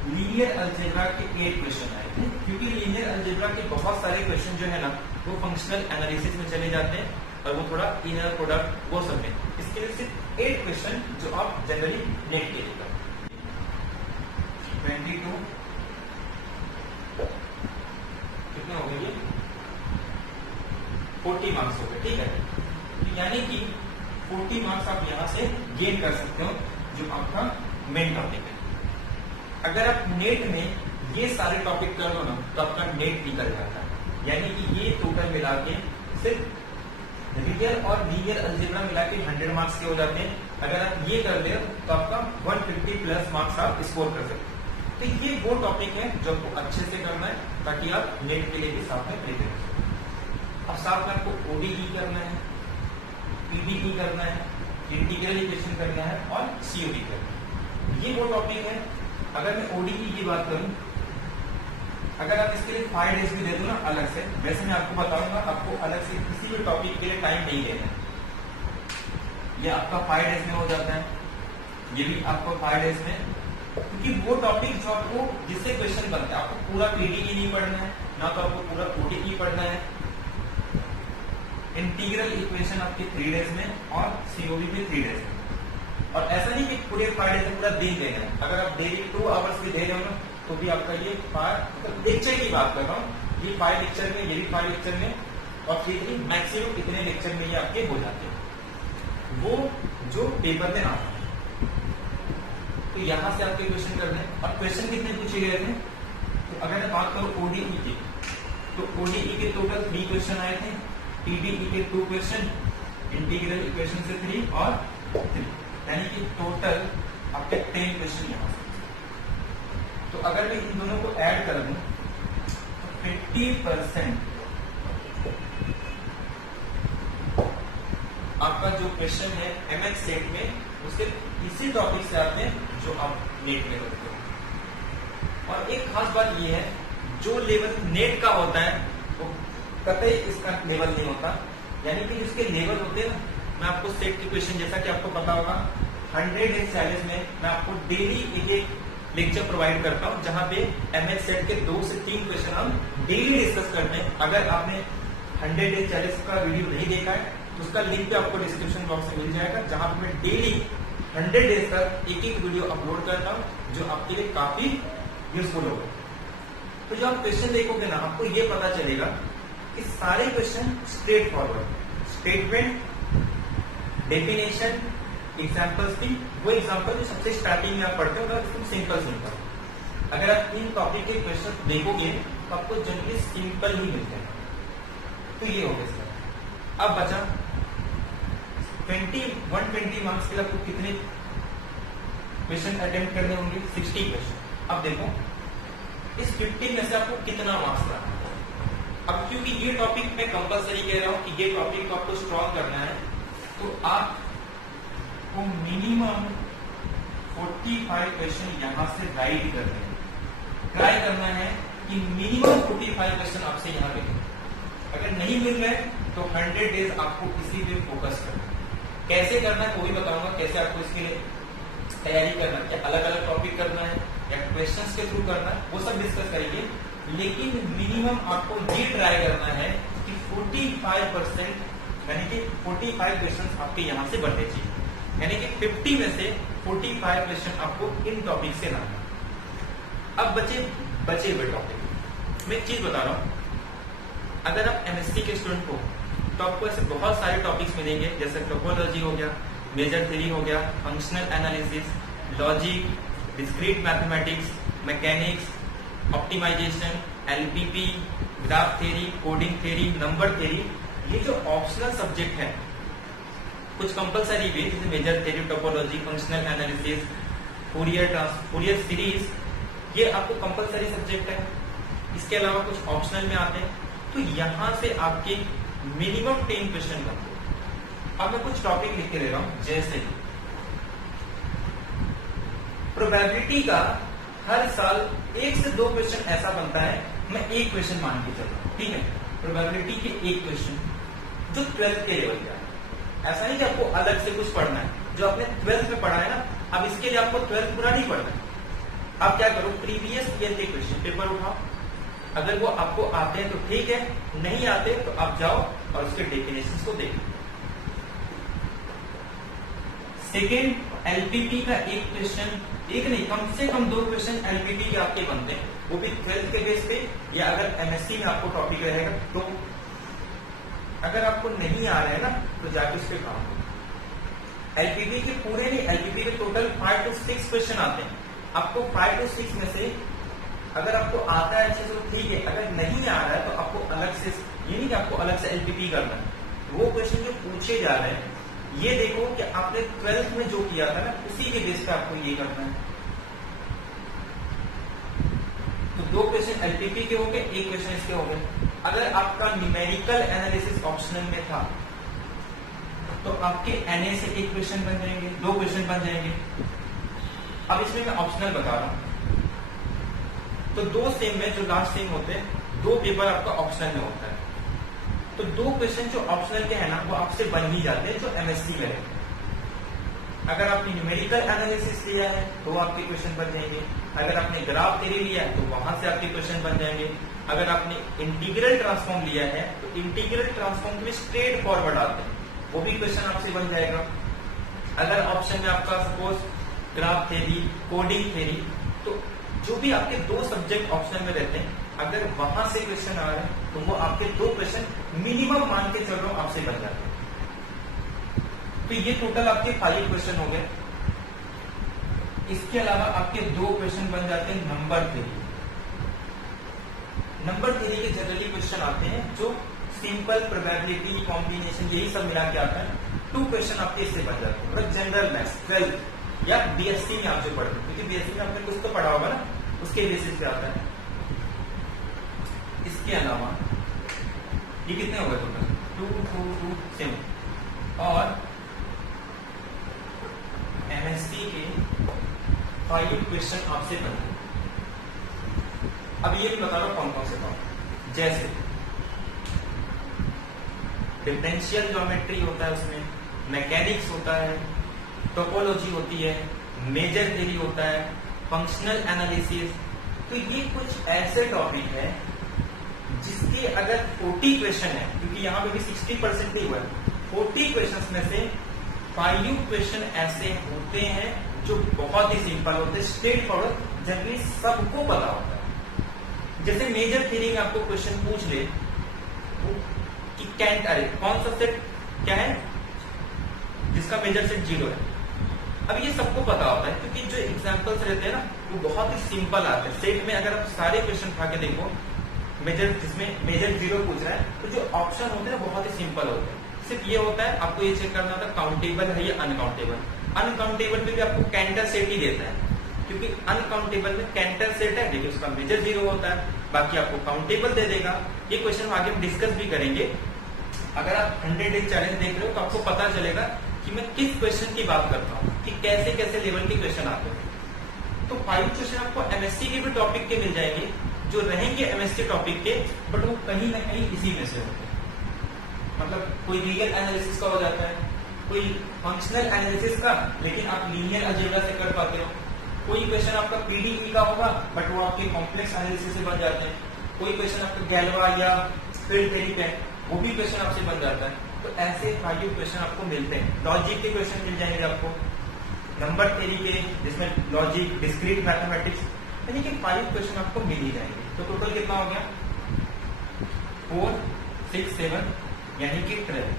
लीनियर अलजेब्रा के 8 क्वेश्चन आए थे, क्योंकि लीनियर अलजेब्रा के बहुत सारे क्वेश्चन जो है ना वो फंक्शनल एनालिसिस में चले जाते हैं और वो थोड़ा इनर प्रोडक्ट वो सब में। इसके लिए सिर्फ 8 क्वेश्चन जो आप जनरली नेट के लिए करो। 22 कितने हो गए? 40 मार्क्स हो गए, ठीक है। तो यानी कि 40 मार्क्स आप यहां से गेन कर सकते हो, जो आपका मेन टॉपिक है। अगर आप नेट में ये सारे टॉपिक कर दो ना तो आपका नेट निकल जाता है। यानी कि ये टोटल मिला के सिर्फ रियल और लीनियर अलजेब्रा मिला के 100 मार्क्स के हो जाते हैं। अगर आप ये कर ले तो आपका 150 प्लस मार्क्स आप स्कोर कर सकते हैं। तो ये वो टॉपिक है जो आपको अच्छे से करना है, ताकि आप नेट के लिए भी साथ में प्रिपेयर कर सकें। अब साथ में आपको ओडीई करना है, पीडीई करना है, इंटीग्रल इक्वेशन करना है और सीओडी करना है। ये वो टॉपिक है। अगर मैं ओडीई की बात करूं, अगर आप इसके लिए 5 डेज भी दे दो ना अलग से, वैसे मैं आपको बताऊंगा, आपको अलग से किसी भी टॉपिक के लिए टाइम नहीं देना है। ये आपका 5 डेज में हो जाता है, ये भी आपको 5 डेज में, क्योंकि वो टॉपिक जो आपको जिससे क्वेश्चन बनता है, आपको पूरा पीडीई नहीं पढ़ना है, ना तो आपको पूरा ओडीई पढ़ना है। इंटीग्रल इक्वेशन आपके 3 डेज में और सीओडी भी 3 डेज में। और ऐसा नहीं कि पूरे 5 डेज में पूरा दिन देना है। अगर आप डेली 2 आवर्स भी दे रहे हो ना तो भी आपका ये 5 लेक्चर की बात कर रहा हूँ, ये 5 लेक्चर में, ये भी 5 लेक्चर में और फिर मैक्सिमम इतने लेक्चर में ये आपके हो जाते हैं, वो जो पेपर में आता है। तो यहाँ से आपके क्वेश्चन करने हैं। और क्वेश्चन कितने पूछे गए थे? तो अगर मैं बात करूँ ओडीई की, तो ओडीई के टोटल 3 क्वेश्चन आए थे, TDE के 2 क्वेश्चन, इंटीग्रल इक्वेशन से 3 और 3, यानी कि टोटल आपके 10 क्वेश्चन यहाँ से। तो अगर मैं इन दोनों को ऐड कर दूं तो 50% आपका जो क्वेश्चन है एमएच सेट में उसके इसी टॉपिक से आते हैं जो आप नेट में करते हो। और एक खास बात ये है, जो लेवल नेट का होता है वो कतई इसका लेवल नहीं होता, यानी कि जिसके लेवल होते हैं ना, मैं आपको सेट के क्वेश्चन, जैसा कि आपको पता होगा 100 डेज चैलेंज में मैं आपको डेली एक लेक्चर प्रोवाइड करता हूं, जहां पे एमएच सेट के 2 से 3 क्वेश्चन हम डेली डिस्कस करते हैं। अगर आपने 100 डेज चैलेंज का वीडियो नहीं देखा है तो उसका लिंक भी आपको डिस्क्रिप्शन बॉक्स में मिल जाएगा, जहां पे मैं डेली 100 डेज तक एक वीडियो अपलोड करता हूं जो आपके लिए काफी यूजफुल होगा। तो जो आप क्वेश्चन देखोगे ना, आपको ये पता चलेगा कि सारे question straight forward, statement, definition, examples भी वो एग्जाम्पल जो सबसे स्टार्टिंग में आप पढ़ते हो एकदम सिंपल। अगर आप इन टॉपिक के क्वेश्चन देखोगे तो आपको जनरली सिंपल ही मिलते हैं। तो ये हो गया सर। अब बचा 120 मार्क्स के लिए आपको कितने क्वेश्चन अटेम्प्ट करने होंगे? 60 क्वेश्चन। अब देखो इस 50 में से आपको कितना मार्क्स लाना है। अब क्योंकि ये टॉपिक मैं कंपलसरी कह रहा हूं कि ये टॉपिक को आपको स्ट्रॉन्ग करना है, तो आपको मिनिमम 45 क्वेश्चन यहां से राइट करने हैं। ट्राई करना है कि मिनिमम 45 क्वेश्चन आपसे यहां पे, अगर नहीं मिल रहे तो 100 डेज आपको इसी पे फोकस करना है। कैसे करना है वो भी बताऊंगा, कैसे आपको इसके लिए तैयारी करना है, क्या अलग अलग टॉपिक करना है या क्वेश्चंस के थ्रू करना है, वो सब डिस्कस करेंगे। लेकिन मिनिमम आपको ये ट्राई करना है कि 45% यानी कि 45 क्वेश्चन आपके यहां से बनने चाहिए, यानी कि 50 में से 45 क्वेश्चन आपको इन टॉपिक से लाना। अब बचे हुए टॉपिक मैं एक चीज बता रहा हूं, अगर आप एमएससी के स्टूडेंट हो तो आपको ऐसे बहुत सारे टॉपिक्स मिलेंगे, जैसे टोपोलॉजी हो गया, मेजर थ्योरी हो गया, functional analysis, logic, discrete mathematics, mechanics, optimisation, LPP, graph theory, coding theory, number theory. ये जो ऑप्शनल सब्जेक्ट है, कुछ कंपलसरी भी, जैसे measure theory, topology, functional analysis, Fourier series, ये आपको कंपलसरी सब्जेक्ट है। इसके अलावा कुछ ऑप्शनल में आते हैं, तो यहां से आपके मिनिमम 10 क्वेश्चन बनते हैं। अब मैं कुछ टॉपिक लिख के दे रहा हूं, जैसे प्रोबेबिलिटी का हर साल 1 से 2 क्वेश्चन ऐसा बनता है, मैं एक क्वेश्चन मान के चल रहा हूं, ठीक है। प्रोबेबिलिटी के एक क्वेश्चन जो 12th के लेवल का है, ऐसा नहीं कि आपको अलग से कुछ पढ़ना है, जो आपने 12th में पढ़ा है ना, अब इसके लिए आपको 12th पूरा नहीं पढ़ना है। आप क्या करो, प्रीवियस ईयर के क्वेश्चन पेपर उठाओ, अगर वो आपको आते हैं तो ठीक है, नहीं आते तो आप जाओ और उसके डेफिनेशंस को देखो। सेकेंड, एलपीपी का एक क्वेश्चन, एक नहीं कम से कम 2 क्वेश्चन एलपीपी के आपके बनते हैं, वो भी 12th के बेस पे, या अगर एमएससी में आपको टॉपिक रहेगा तो। अगर आपको नहीं आ रहा है ना तो जाके उस पर काम करो। एलपीपी के पूरे नहीं, एलपीपी के टोटल 5 to 6 क्वेश्चन आते हैं। आपको 5 to 6 में से अगर आपको आता है अच्छे से तो ठीक है, अगर नहीं आ रहा है तो आपको अलग से, ये नहीं कि आपको अलग से एलपीपी करना है, वो क्वेश्चन जो पूछे जा रहे हैं ये देखो कि आपने 12th में जो किया था ना, उसी के बेस पे आपको ये करना है। तो 2 क्वेश्चन एलपीपी के हो गए, एक क्वेश्चन इसके हो गए। अगर आपका न्यूमेरिकल एनालिसिस ऑप्शनल में था तो आपके एनए से एक क्वेश्चन बन जाएंगे, 2 क्वेश्चन बन जाएंगे। अब इसमें मैं ऑप्शनल बता रहा हूं, तो 2 सेम में जो लास्ट सेम होते हैं, 2 पेपर आपका ऑप्शनल में होता है, तो 2 क्वेश्चन जो ऑप्शनल के हैं ना वो आपसे बन ही जाते हैं जो एमएससी में है। अगर आपने न्यूमेरिकल एनालिसिस लिया है तो आपके क्वेश्चन बन जाएंगे, अगर आपने ग्राफ थ्योरी लिया है तो वहां से आपके क्वेश्चन बन जाएंगे, अगर आपने इंटीग्रल ट्रांसफॉर्म लिया है तो इंटीग्रल ट्रांसफॉर्म में स्ट्रेट फॉरवर्ड आते हैं, वो भी क्वेश्चन आपसे बन जाएगा। अगर ऑप्शन में आपका suppose graph theory, coding theory, तो जो भी आपके 2 सब्जेक्ट ऑप्शन में रहते हैं, अगर वहां से क्वेश्चन आ रहे हैं तो वो आपके 2 क्वेश्चन मिनिमम मान के चल रहा हूं आपसे बन जाते हैं। तो ये टोटल आपके 5 क्वेश्चन हो गए। इसके अलावा आपके 2 क्वेश्चन बन जाते हैं नंबर थ्योरी। नंबर थ्योरी के जनरली क्वेश्चन आते हैं जो सिंपल प्रोबेबिलिटी कॉम्बिनेशन यही सब मिला के आता है। 2 क्वेश्चन आपके इससे बन जाते हैं। मतलब जनरल मैथ्स 12 या बीएससी में आप जो पढ़ते हैं, क्योंकि बीएससी में आपने कुछ तो पढ़ा होगा ना, उसके बेसिस पे आता है। इसके अलावा ये कितने हो गए टोटल? 2 2 2 7 और एमएससी के 5 क्वेश्चन आपसे बनते हैं। अब ये भी बता रहा हूं कौन कौन से टॉपिक, जैसे डिफरेंशियल ज्योमेट्री होता है, उसमें मैकेनिक्स होता है, टोपोलॉजी होती है, मेजर थ्योरी होता है, फंक्शनल एनालिसिस। तो ये कुछ ऐसे टॉपिक है जिसके अगर 40 क्वेश्चन है, क्योंकि यहाँ पे भी 60% ही हुआ है, 40 क्वेश्चन में से 5 क्वेश्चन ऐसे होते हैं जो बहुत ही सिंपल होते हैं, स्ट्रेट फॉरवर्ड, जनरली सबको पता होता है। जैसे मेजर थ्योरी में आपको क्वेश्चन पूछ ले कि कैंट अरे कौन सा सेट क्या है जिसका मेजर सेट 0 है। अब ये सबको पता होता है, क्योंकि जो एग्जांपल्स रहते हैं ना वो बहुत ही सिंपल आते हैं। सेट में अगर आप सारे क्वेश्चन उठा के देखो, मेजर जिसमें मेजर 0 पूछ रहा है, तो जो ऑप्शन होते हैं ना बहुत ही सिंपल होते हैं। सिर्फ ये होता है आपको ये चेक करना होता है काउंटेबल है या अनकाउंटेबल। अनकाउंटेबल में भी आपको कैंटर सेट ही देता है, क्योंकि अनकाउंटेबल में कैंटर सेट है, देखिए उसका मेजर 0 होता है, बाकी आपको काउंटेबल दे देगा। ये क्वेश्चन आगे हम डिस्कस भी करेंगे। अगर आप 100 डे चैलेंज देख रहे हो तो आपको पता चलेगा कि मैं किस क्वेश्चन की बात करता हूँ, कि कैसे कैसे लेवल के क्वेश्चन आते हैं। तो 5 क्वेश्चन आपको एमएससी के भी टॉपिक के मिल जाएंगे, जो रहेंगे एमएससी टॉपिक के, बट वो कहीं ना कहीं इसी में से होते हैं। मतलब कोई रीयल एनालिसिस का हो जाता है, कोई फंक्शनल एनालिसिस का, लेकिन आप लीनियर अलजेब्रा से कर पाते हो। कोई क्वेश्चन आपका पीडीई का होगा, बट वो आपके कॉम्प्लेक्स एनालिसिस से बन जाते हैं। कोई क्वेश्चन आपका गैल्वा या फील्ड थ्योरी पे, वो भी क्वेश्चन आपसे बन जाता है। तो ऐसे 5 क्वेश्चन आपको मिलते हैं। लॉजिक के क्वेश्चन मिल जाएंगे आपको, नंबर थ्योरी के जिसमें लॉजिक, डिस्क्रीट मैथमेटिक्स, यानी कि 5 क्वेश्चन आपको मिल ही जाएंगे। तो टोटल कितना हो गया? 4 6 7 यानी कि 12।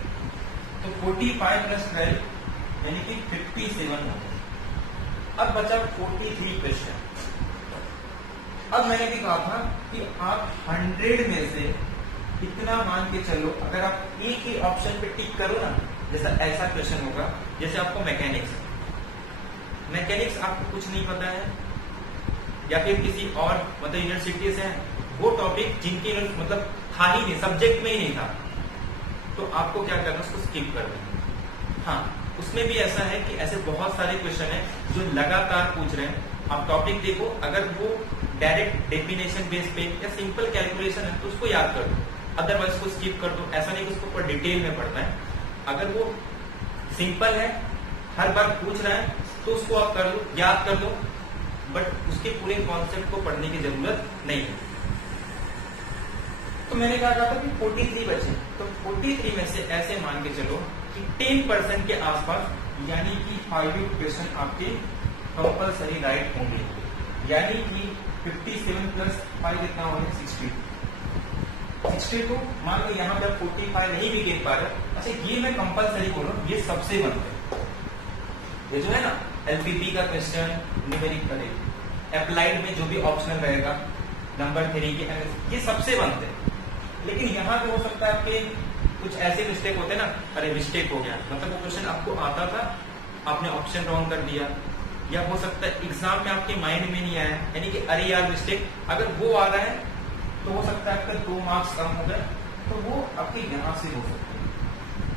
तो 45 प्लस 12 यानी कि 57 हो गया। अब बचा 43 क्वेश्चन। अब मैंने भी कहा था कि आप 100 में से इतना मान के चलो, अगर आप एक ही ऑप्शन पे टिक करो ना, जैसा ऐसा क्वेश्चन होगा, जैसे आपको मैकेनिक्स आपको कुछ नहीं पता है, या फिर किसी और मतलब यूनिवर्सिटी से वो टॉपिक जिनके मतलब था ही नहीं, सब्जेक्ट में ही नहीं था, तो आपको क्या करना, उसको स्किप कर देना। हाँ, उसमें भी ऐसा है कि ऐसे बहुत सारे क्वेश्चन है जो लगातार पूछ रहे हैं। आप टॉपिक देखो, अगर वो डायरेक्ट डेफिनेशन बेस पे या सिंपल कैलकुलेशन है तो उसको याद कर दो, अदरवाइज उसको स्किप कर दो। ऐसा नहीं कि उसको ऊपर डिटेल में पढ़ना है। अगर वो सिंपल है, हर बार पूछ रहा है, तो उसको आप कर लो, याद कर लो, बट उसके पूरे कॉन्सेप्ट को पढ़ने की जरूरत नहीं है। तो मैंने कहा था कि 43 बचे, तो 43 में से ऐसे मान के चलो कि 10% के आसपास, यानी कि 5 क्वेश्चन आपके कंपल्सरी राइट होंगे, यानी कि 57 प्लस 5 कितना हो गया? 62। मान लो यहाँ पे आप 45 नहीं भी गिन पा रहे। अच्छा, ये मैं कंपल्सरी बोल रहा हूँ, ये सबसे बनते हैं। ये जो है ना एलपीपी का क्वेश्चन, न्यूमेरिक करेगा, अप्लाइड में जो भी ऑप्शनल रहेगा, नंबर थ्योरी के, ये सबसे बनते हैं। लेकिन यहाँ पे हो सकता है आपके कुछ ऐसे मिस्टेक होते हैं ना, अरे मिस्टेक हो गया, मतलब वो क्वेश्चन आपको आता था, आपने ऑप्शन रॉन्ग कर दिया, या हो सकता है एग्जाम में आपके माइंड में नहीं आया, यानी कि अरे यार मिस्टेक, अगर वो आ रहा है तो हो सकता है आपका 2 मार्क्स कम हो गए, तो वो आपके यहाँ से हो सकते हैं।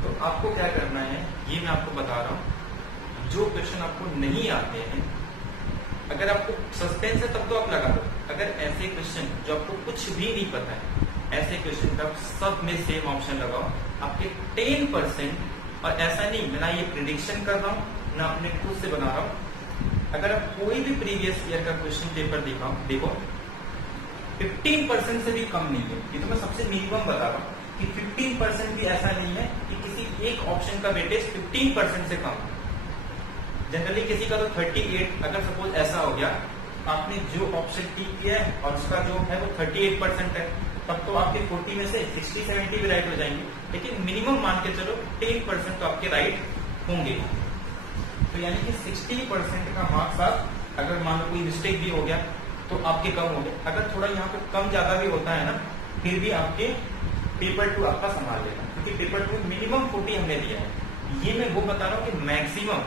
तो आपको क्या करना है, ये मैं आपको बता रहा हूँ। जो क्वेश्चन आपको नहीं आते हैं, अगर आपको सस्पेंस है तब तो आप लगा दो। अगर ऐसे क्वेश्चन जो आपको कुछ भी नहीं पता है, ऐसे क्वेश्चन का सब में सेम ऑप्शन लगाओ, आपके 10%। और ऐसा नहीं मैं ना ये प्रिडिक्शन कर रहा हूँ ना अपने खुद से बना रहा हूँ। अगर आप कोई भी प्रीवियस ईयर का क्वेश्चन पेपर देखो 15% से भी कम नहीं है। ये तो मैं सबसे मिनिमम बता रहा हूँ कि 15% भी ऐसा नहीं है कि किसी एक ऑप्शन का वेटेज 15% से कम। जनरली किसी का तो 38, अगर सपोज ऐसा हो गया, आपने जो ऑप्शन टिक किया है और उसका जो है वो 38% है, तब तो आपके 40 में से 60-70 भी राइट हो जाएंगे। लेकिन मिनिमम मान के चलो 10% तो आपके राइट होंगे। तो यानी कि 60% का मार्क्स आप, अगर मान लो कोई मिस्टेक भी हो गया तो आपके कम हो गए। अगर थोड़ा यहाँ पे कम ज्यादा भी होता है ना, फिर भी आपके पेपर 2 आपका संभाल लेगा, क्योंकि पेपर 2 मिनिमम 40 हमने दिया है। ये मैं वो बता रहा हूँ कि मैक्सिमम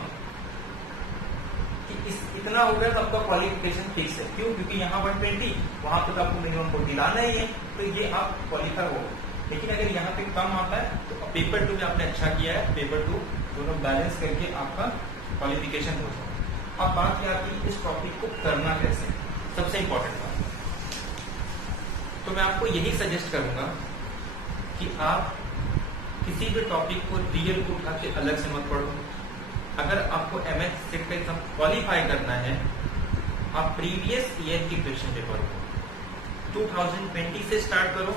कि इतना हो गया तो आपका क्वालिफिकेशन फिक्स है। क्यों? क्योंकि यहाँ 120, वहां पे तो आपको मिनिमम 40 लाना ही है, तो ये आप क्वालिफाई हो। लेकिन अगर यहाँ पे कम आता है तो पेपर 2 में आपने अच्छा किया है, पेपर 2 दोनों बैलेंस करके आपका क्वालिफिकेशन हो जाए। अब बात ये आती है इस टॉपिक को करना कैसे, सबसे इंपॉर्टेंट बात। तो मैं आपको यही सजेस्ट करूंगा कि आप किसी भी टॉपिक को रियल को उठा के अलग से मत पढ़ो। अगर आपको एमएच सेट का एग्जाम क्वालिफाई करना है, आप प्रीवियस ईयर की क्वेश्चन पेपर को 2020 से स्टार्ट करो।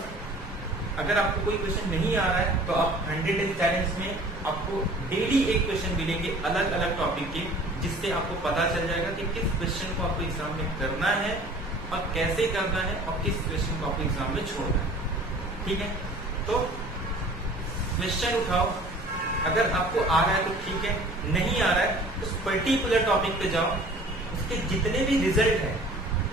अगर आपको कोई क्वेश्चन नहीं आ रहा है तो आप 100 डेज चैलेंज में आपको डेली एक क्वेश्चन मिलेंगे अलग अलग टॉपिक के, जिससे आपको पता चल जाएगा कि किस क्वेश्चन को आपको एग्जाम में करना है और कैसे करना है और किस क्वेश्चन को आपको एग्जाम में छोड़ना है। ठीक है, तो क्वेश्चन उठाओ। अगर आपको आ रहा है तो ठीक है, नहीं आ रहा है उस पर्टिकुलर टॉपिक पे जाओ, उसके जितने भी रिजल्ट है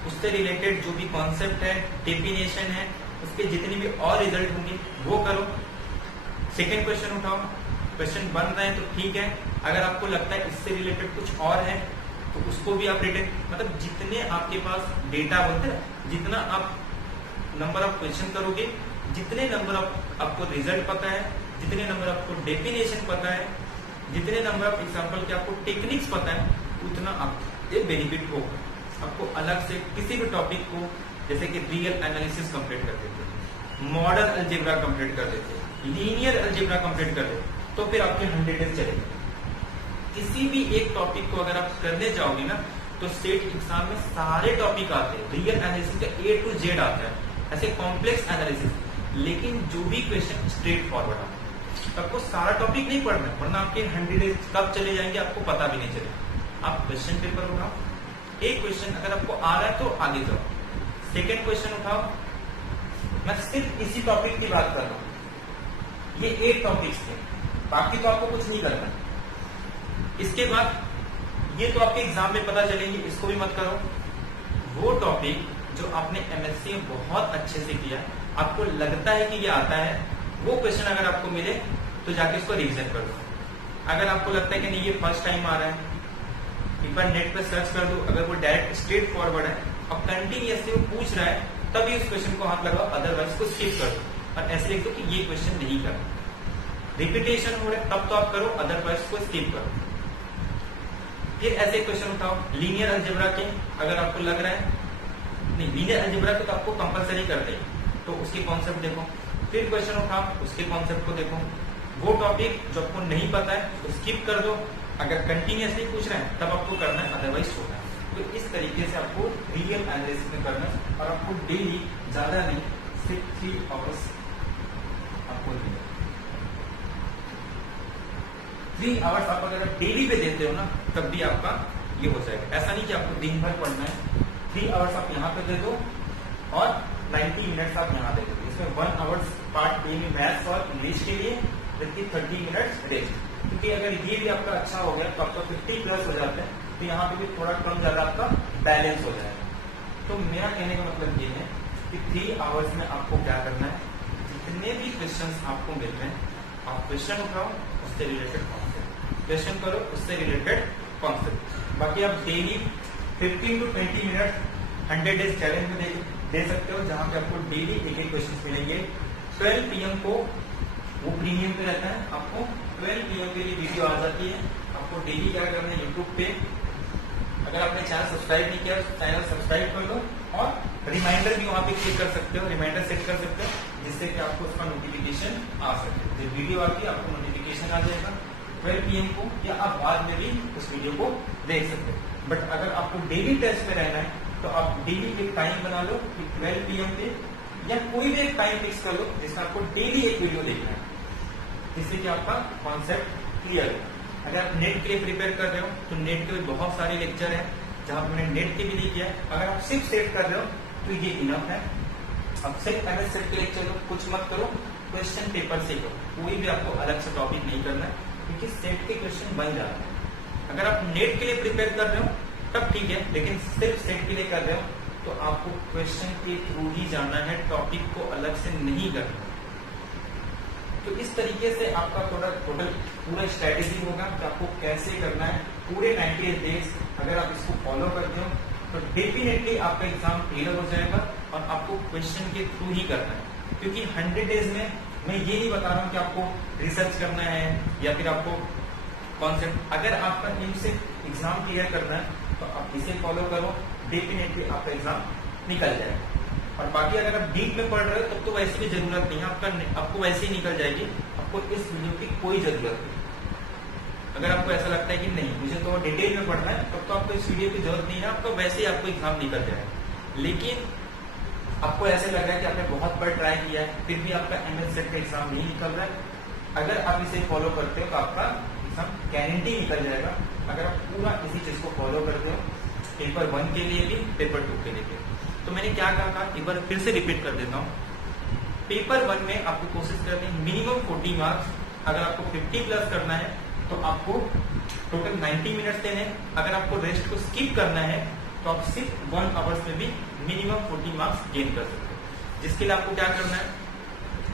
उससे रिलेटेड जो भी कॉन्सेप्ट है, डेफिनेशन है, उसके जितने भी और रिजल्ट होंगे वो करो। सेकेंड क्वेश्चन उठाओ, क्वेश्चन बन रहे हैं तो ठीक है, अगर आपको लगता है इससे रिलेटेड कुछ और है तो उसको भी आप रिटेन, मतलब जितने आपके पास डेटा होते हैं, जितना आप नंबर ऑफ क्वेश्चन करोगे, जितने नंबर ऑफ आपको रिजल्ट पता है, जितने नंबर आपको डेफिनेशन पता है, जितने नंबर ऑफ एग्जाम्पल के आपको टेक्निक्स पता है, उतना आप ये बेनिफिट होगा। आपको अलग से किसी भी टॉपिक को, जैसे कि रियल एनालिसिस कंप्लीट कर देते, मॉडर्न अलजेब्रा कंप्लीट कर देते, लीनियर अलजेब्रा कंप्लीट कर देते, तो फिर आपके 100 डेज चलेंगे। किसी भी एक टॉपिक को अगर आप करने जाओगे ना तो स्टेट एग्जाम में सारे टॉपिक आते हैं, रियल एनालिसिस का A to Z आता है, ऐसे कॉम्प्लेक्स एनालिसिस। लेकिन जो भी क्वेश्चन स्ट्रेट फॉरवर्ड आता है, आपको सारा टॉपिक नहीं पढ़ना, वरना आपके 100 डेज कब चले जाएंगे आपको पता भी नहीं चलेगा। आप क्वेश्चन पेपर उठाओ, एक क्वेश्चन अगर आपको आ रहा है तो आगे जाओ, सेकेंड क्वेश्चन उठाओ। मैं सिर्फ इसी टॉपिक की बात कर रहा हूं, ये 8 टॉपिक्स थे, बाकी तो आपको कुछ नहीं करना। इसके बाद ये तो आपके एग्जाम में पता चलेंगे, इसको भी मत करो। वो टॉपिक जो आपने एमएससी में बहुत अच्छे से किया, आपको लगता है कि ये आता है, वो क्वेश्चन अगर आपको मिले तो जाके इसको रिविजन कर दो। अगर आपको लगता है कि नहीं ये फर्स्ट टाइम आ रहा है, एक बार नेट पर सर्च कर दो, अगर वो डायरेक्ट स्ट्रेट फॉरवर्ड है और कंटिन्यूअसली वो पूछ रहा है, तभी उस क्वेश्चन को हाथ लगाओ, अदरवाइज को स्किप कर दो और ऐसे लिख दो कि ये क्वेश्चन नहीं करना। रिपीटेशन हो रहा है तब तो आप करो, अदरवाइज को स्किप करो। फिर ऐसे क्वेश्चन उठाओ लीनियर अलजेब्रा के, अगर आपको लग रहा है नहीं लीनियर अलजेब्रा को तो आपको कंपलसरी कर दे, तो उसके कॉन्सेप्ट देखो। फिर क्वेश्चन उठाओ, उसके कॉन्सेप्ट को देखो। वो टॉपिक जो आपको नहीं पता है तो स्किप कर दो, अगर कंटिन्यूअसली पूछ रहे हैं तब आपको करना है, अदरवाइज छोड़ना है। तो इस तरीके से आपको रियल एनालिसिस में करना है और आपको डेली ज्यादा नहीं, सिर्फ 3 आवर्स आपको देना। 3 आवर्स आप अगर डेली पे देते हो ना तब भी आपका ये हो जाएगा। ऐसा नहीं कि आपको दिन भर पढ़ना है, 3 आवर्स आप यहाँ पे दे दो और 90 मिनट्स आप यहाँ दे दो। इसमें 1 आवर्स पार्ट डे में मैथ्स और इंग्लिश के लिए, जबकि 30 मिनट्स रेस्ट। क्योंकि अगर ये भी आपका अच्छा हो गया तो आपका 50+ हो जाता है, तो यहाँ पे भी थोड़ा कम ज्यादा आपका बैलेंस हो जाएगा। तो मेरा कहने का मतलब ये है कि 3 आवर्स में आपको क्या करना है, जितने भी क्वेश्चन आपको मिल रहे हैं आप क्वेश्चन उठाओ, उससे रिलेटेड कॉन्सेप्ट क्वेश्चन करो, उससे रिलेटेड कॉन्सेप्ट। बाकी आप daily 15 to 20 minute 100 days challenge में दे सकते हो, जहां पे आपको डेली एक क्वेश्चन मिलेंगे। 12 PM को वो प्रीमियम पे रहता है, आपको 12 PM के लिए वीडियो आ जाती है। आपको डेली क्या करना है, यूट्यूब पे अगर आपने चैनल सब्सक्राइब नहीं किया तो चैनल सब्सक्राइब कर लो और रिमाइंडर भी वहां पे क्लिक कर सकते हो, रिमाइंडर सेट कर सकते हो, जिससे कि आपको उसका नोटिफिकेशन आ सके। जब वीडियो आती है आपको नोटिफिकेशन आ जाएगा 12 PM को, या आप बाद में भी उस वीडियो को देख सकते हो। बट अगर आपको डेली टेस्ट में रहना है तो आप डेली एक टाइम बना लो कि 12 PM पे, या कोई भी एक टाइम फिक्स कर लो जिसमें आपको डेली एक वीडियो देखना है, जिससे कि आपका कॉन्सेप्ट क्लियर है। अगर आप नेट के लिए प्रिपेयर कर रहे हो तो नेट के बहुत सारे लेक्चर हैं जहां पर मैंने नेट के भी नहीं किया है। अगर आप सिर्फ सेट कर रहे हो तो ये इनफ है। अब सिर्फ एमएस सेट के लेक्चर लो, कुछ मत करो, क्वेश्चन पेपर से करो, कोई भी आपको अलग से टॉपिक नहीं करना है, क्योंकि सेट के क्वेश्चन बन जाते हैं। अगर आप नेट के लिए प्रिपेयर कर रहे हो तब ठीक है, लेकिन सिर्फ सेट के लिए कर रहे हो तो आपको क्वेश्चन के थ्रू ही जाना है, टॉपिक को अलग से नहीं करना। तो इस तरीके से आपका टोटल पूरा स्ट्रेटेजी होगा कि आपको कैसे करना है पूरे 90 डेज। अगर आप इसको फॉलो करते हो तो डेफिनेटली आपका एग्जाम क्लियर हो जाएगा और आपको क्वेश्चन के थ्रू ही करना है। क्योंकि 100 डेज में मैं ये नहीं बता रहा हूँ कि आपको रिसर्च करना है या फिर आपको कॉन्सेप्ट। अगर आपका एम से एग्जाम क्लियर करना है तो आप इसे फॉलो करो, डेफिनेटली आपका एग्जाम निकल जाएगा। और बाकी अगर आप डीप में पढ़ रहे हो तब तो वैसे भी जरूरत नहीं है, आपको वैसे ही निकल जाएगी, आपको इस वीडियो की कोई जरूरत नहीं। अगर आपको ऐसा लगता है कि नहीं मुझे तो डिटेल में पढ़ना है तब तो आपको इस वीडियो की जरूरत नहीं है, आपको वैसे ही आपको एग्जाम निकल जाएगा। लेकिन आपको ऐसे लग रहा है कि आपने बहुत बार ट्राई किया है फिर भी आपका एमएस सेट का एग्जाम नहीं निकल रहा है, अगर आप इसे फॉलो करते हो तो आपका एग्जाम गारंटी निकल जाएगा। अगर आप पूरा इसी चीज को फॉलो करते हो पेपर 1 के लिए भी पेपर 2 के लिए भी। तो मैंने क्या कहा था एक बार फिर से रिपीट कर देता हूँ। पेपर 1 में आपको कोशिश करनी है मिनिमम 40 मार्क्स, अगर आपको 50 प्लस करना है तो आपको टोटल 90 मिनट्स देने हैं। अगर आपको रेस्ट को स्किप करना है तो आप सिर्फ 1 आवर्स में भी मिनिमम 40 मार्क्स गेन कर सकते हो। जिसके लिए आपको क्या करना है,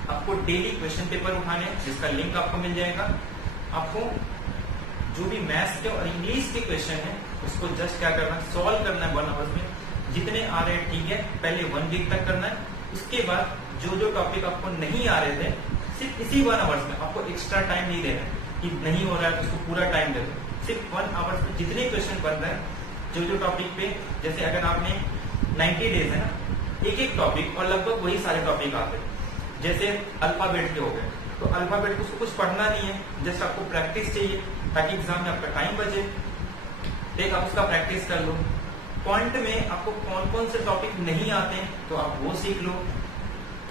आपको डेली क्वेश्चन पेपर उठाने हैं जिसका लिंक आपको मिल जाएगा। आपको जो भी मैथ्स के और इंग्लिश के क्वेश्चन है उसको जस्ट क्या करना है, सॉल्व करना है 1 आवर्स में। जितने आ रहे हैं ठीक है, पहले 1 वीक तक करना है। उसके बाद जो जो टॉपिक आपको नहीं आ रहे थे सिर्फ इसी 1 आवर्स में, आपको एक्स्ट्रा टाइम नहीं देना है कि नहीं हो रहा है तो उसको पूरा टाइम दे दो। सिर्फ 1 आवर्स में जितने क्वेश्चन बन रहे हैं जो जो टॉपिक पे, जैसे अगर आपने 90 डेज है ना, एक एक टॉपिक और लगभग वही सारे टॉपिक आते हैं। जैसे अल्फाबेट के हो गए तो अल्फाबेट को कुछ पढ़ना नहीं है, जस्ट आपको प्रैक्टिस चाहिए ताकि एग्जाम में आपका टाइम बचे। एक आप उसका प्रैक्टिस कर लो। पॉइंट में आपको कौन कौन से टॉपिक नहीं आते हैं तो आप वो सीख लो।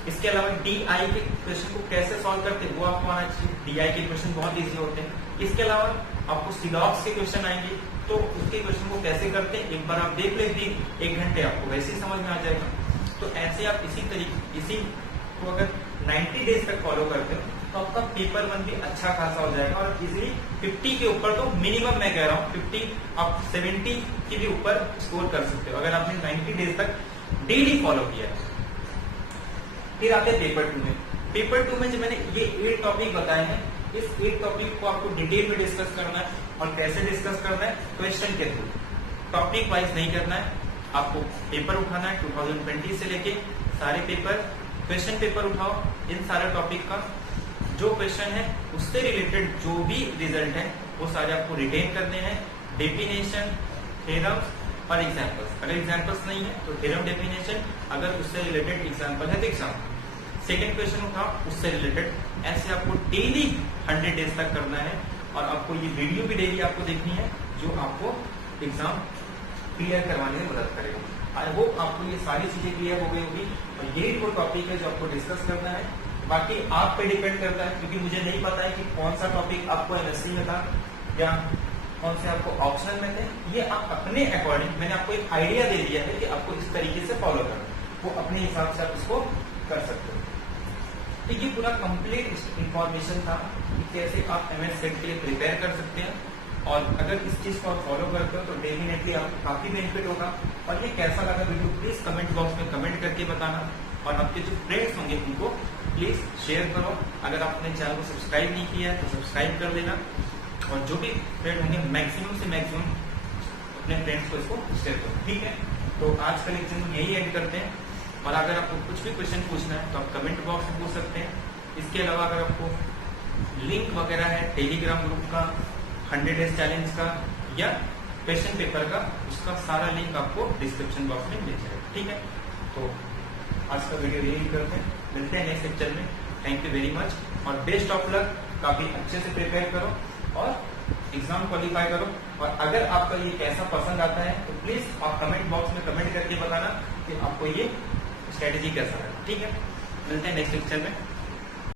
इसके अलावा DI के क्वेश्चन को कैसे सॉल्व करते हैं वो आपको आना चाहिए, DI के क्वेश्चन बहुत इजी होते हैं। इसके अलावा आपको सिलॉक्स के क्वेश्चन आएंगे तो उसके क्वेश्चन को कैसे करते हैं एक बार आप देख ले, 1 घंटे आपको वैसे ही समझ में आ जाएगा। तो ऐसे आप इसी को अगर 90 डेज तक फॉलो करते हो तो आपका पेपर 1 भी अच्छा खासा हो जाएगा और इजीली 50 के ऊपर, तो मिनिमम मैं कह रहा हूँ 50, आप 70 के भी ऊपर स्कोर कर सकते हो अगर आपने 90 डेज तक डेली फॉलो किया है। फिर आते हैं पेपर 2 में। पेपर 2 में जो मैंने ये 8 टॉपिक बताए हैं, इस 8 टॉपिक को आपको डिटेल में डिस्कस करना है। और कैसे डिस्कस करना है, क्वेश्चन के थ्रू, टॉपिक वाइज नहीं करना है। आपको पेपर उठाना है 2020 से लेके सारे पेपर, क्वेश्चन पेपर उठाओ इन सारे टॉपिक का। जो क्वेश्चन है उससे रिलेटेड जो भी रिजल्ट है वो सारे आपको रिटेन करने हैं। डेफिनेशन, थ्योरम्स और एग्जांपल्स। अगर एग्जांपल्स नहीं है तो थ्योरम, डेफिनेशन, अगर उससे रिलेटेड एग्जांपल है तो एग्जांपल। सेकंड क्वेश्चन उठाओ उससे रिलेटेड, ऐसे आपको डेली 100 डेज तक करना है। और आपको ये वीडियो भी डेली आपको देखनी है जो आपको एग्जाम क्लियर करवाने में मदद करेगा। आई होप आपको ये सारी चीजें क्लियर हो गई होगी और यही वो टॉपिक है जो आपको डिस्कस करना है। बाकी आप पे डिपेंड करता है, क्योंकि मुझे नहीं पता है कि कौन सा टॉपिक आपको एमएससी में था या कौन से आपको ऑप्शनल में थे। ये आप अपने अकॉर्डिंग, मैंने आपको एक आइडिया दे दिया है कि आपको इस तरीके से फॉलो करना, वो अपने हिसाब से आप इसको कर सकते हो। तो ये पूरा कंप्लीट इंफॉर्मेशन था कि कैसे आप एमएस सेट के लिए प्रिपेयर कर सकते हैं। और अगर इस चीज को आप फॉलो करते हो तो डेफिनेटली आपको काफी बेनिफिट होगा। और ये कैसा लगा वीडियो प्लीज कमेंट बॉक्स में कमेंट करके बताना। और आपके जो फ्रेंड्स होंगे उनको प्लीज शेयर करो। अगर आपने चैनल को सब्सक्राइब नहीं किया है तो सब्सक्राइब कर लेना। और जो भी फ्रेंड होंगे मैक्सिमम से मैक्सिमम अपने फ्रेंड्स को इसको शेयर करो, ठीक है। तो आज का लेक्चर हम यही एंड करते हैं। और अगर आपको कुछ भी क्वेश्चन पूछना है तो आप कमेंट बॉक्स में पूछ सकते हैं। इसके अलावा अगर आपको लिंक वगैरह है टेलीग्राम ग्रुप का, 100 डेज चैलेंज का या क्वेश्चन पेपर का, उसका सारा लिंक आपको डिस्क्रिप्शन बॉक्स में मिल जाएगा, ठीक है। तो आज का वीडियो यही करते हैं, मिलते हैं नेक्स्ट लेक्चर में। थैंक यू वेरी मच और बेस्ट ऑफ लक। काफी अच्छे से प्रिपेयर करो और एग्जाम क्वालिफाई करो। और अगर आपका ये कैसा पसंद आता है तो प्लीज आप कमेंट बॉक्स में कमेंट करके बताना कि आपको ये स्ट्रेटेजी कैसा लगा, ठीक है। मिलते हैं नेक्स्ट लेक्चर में।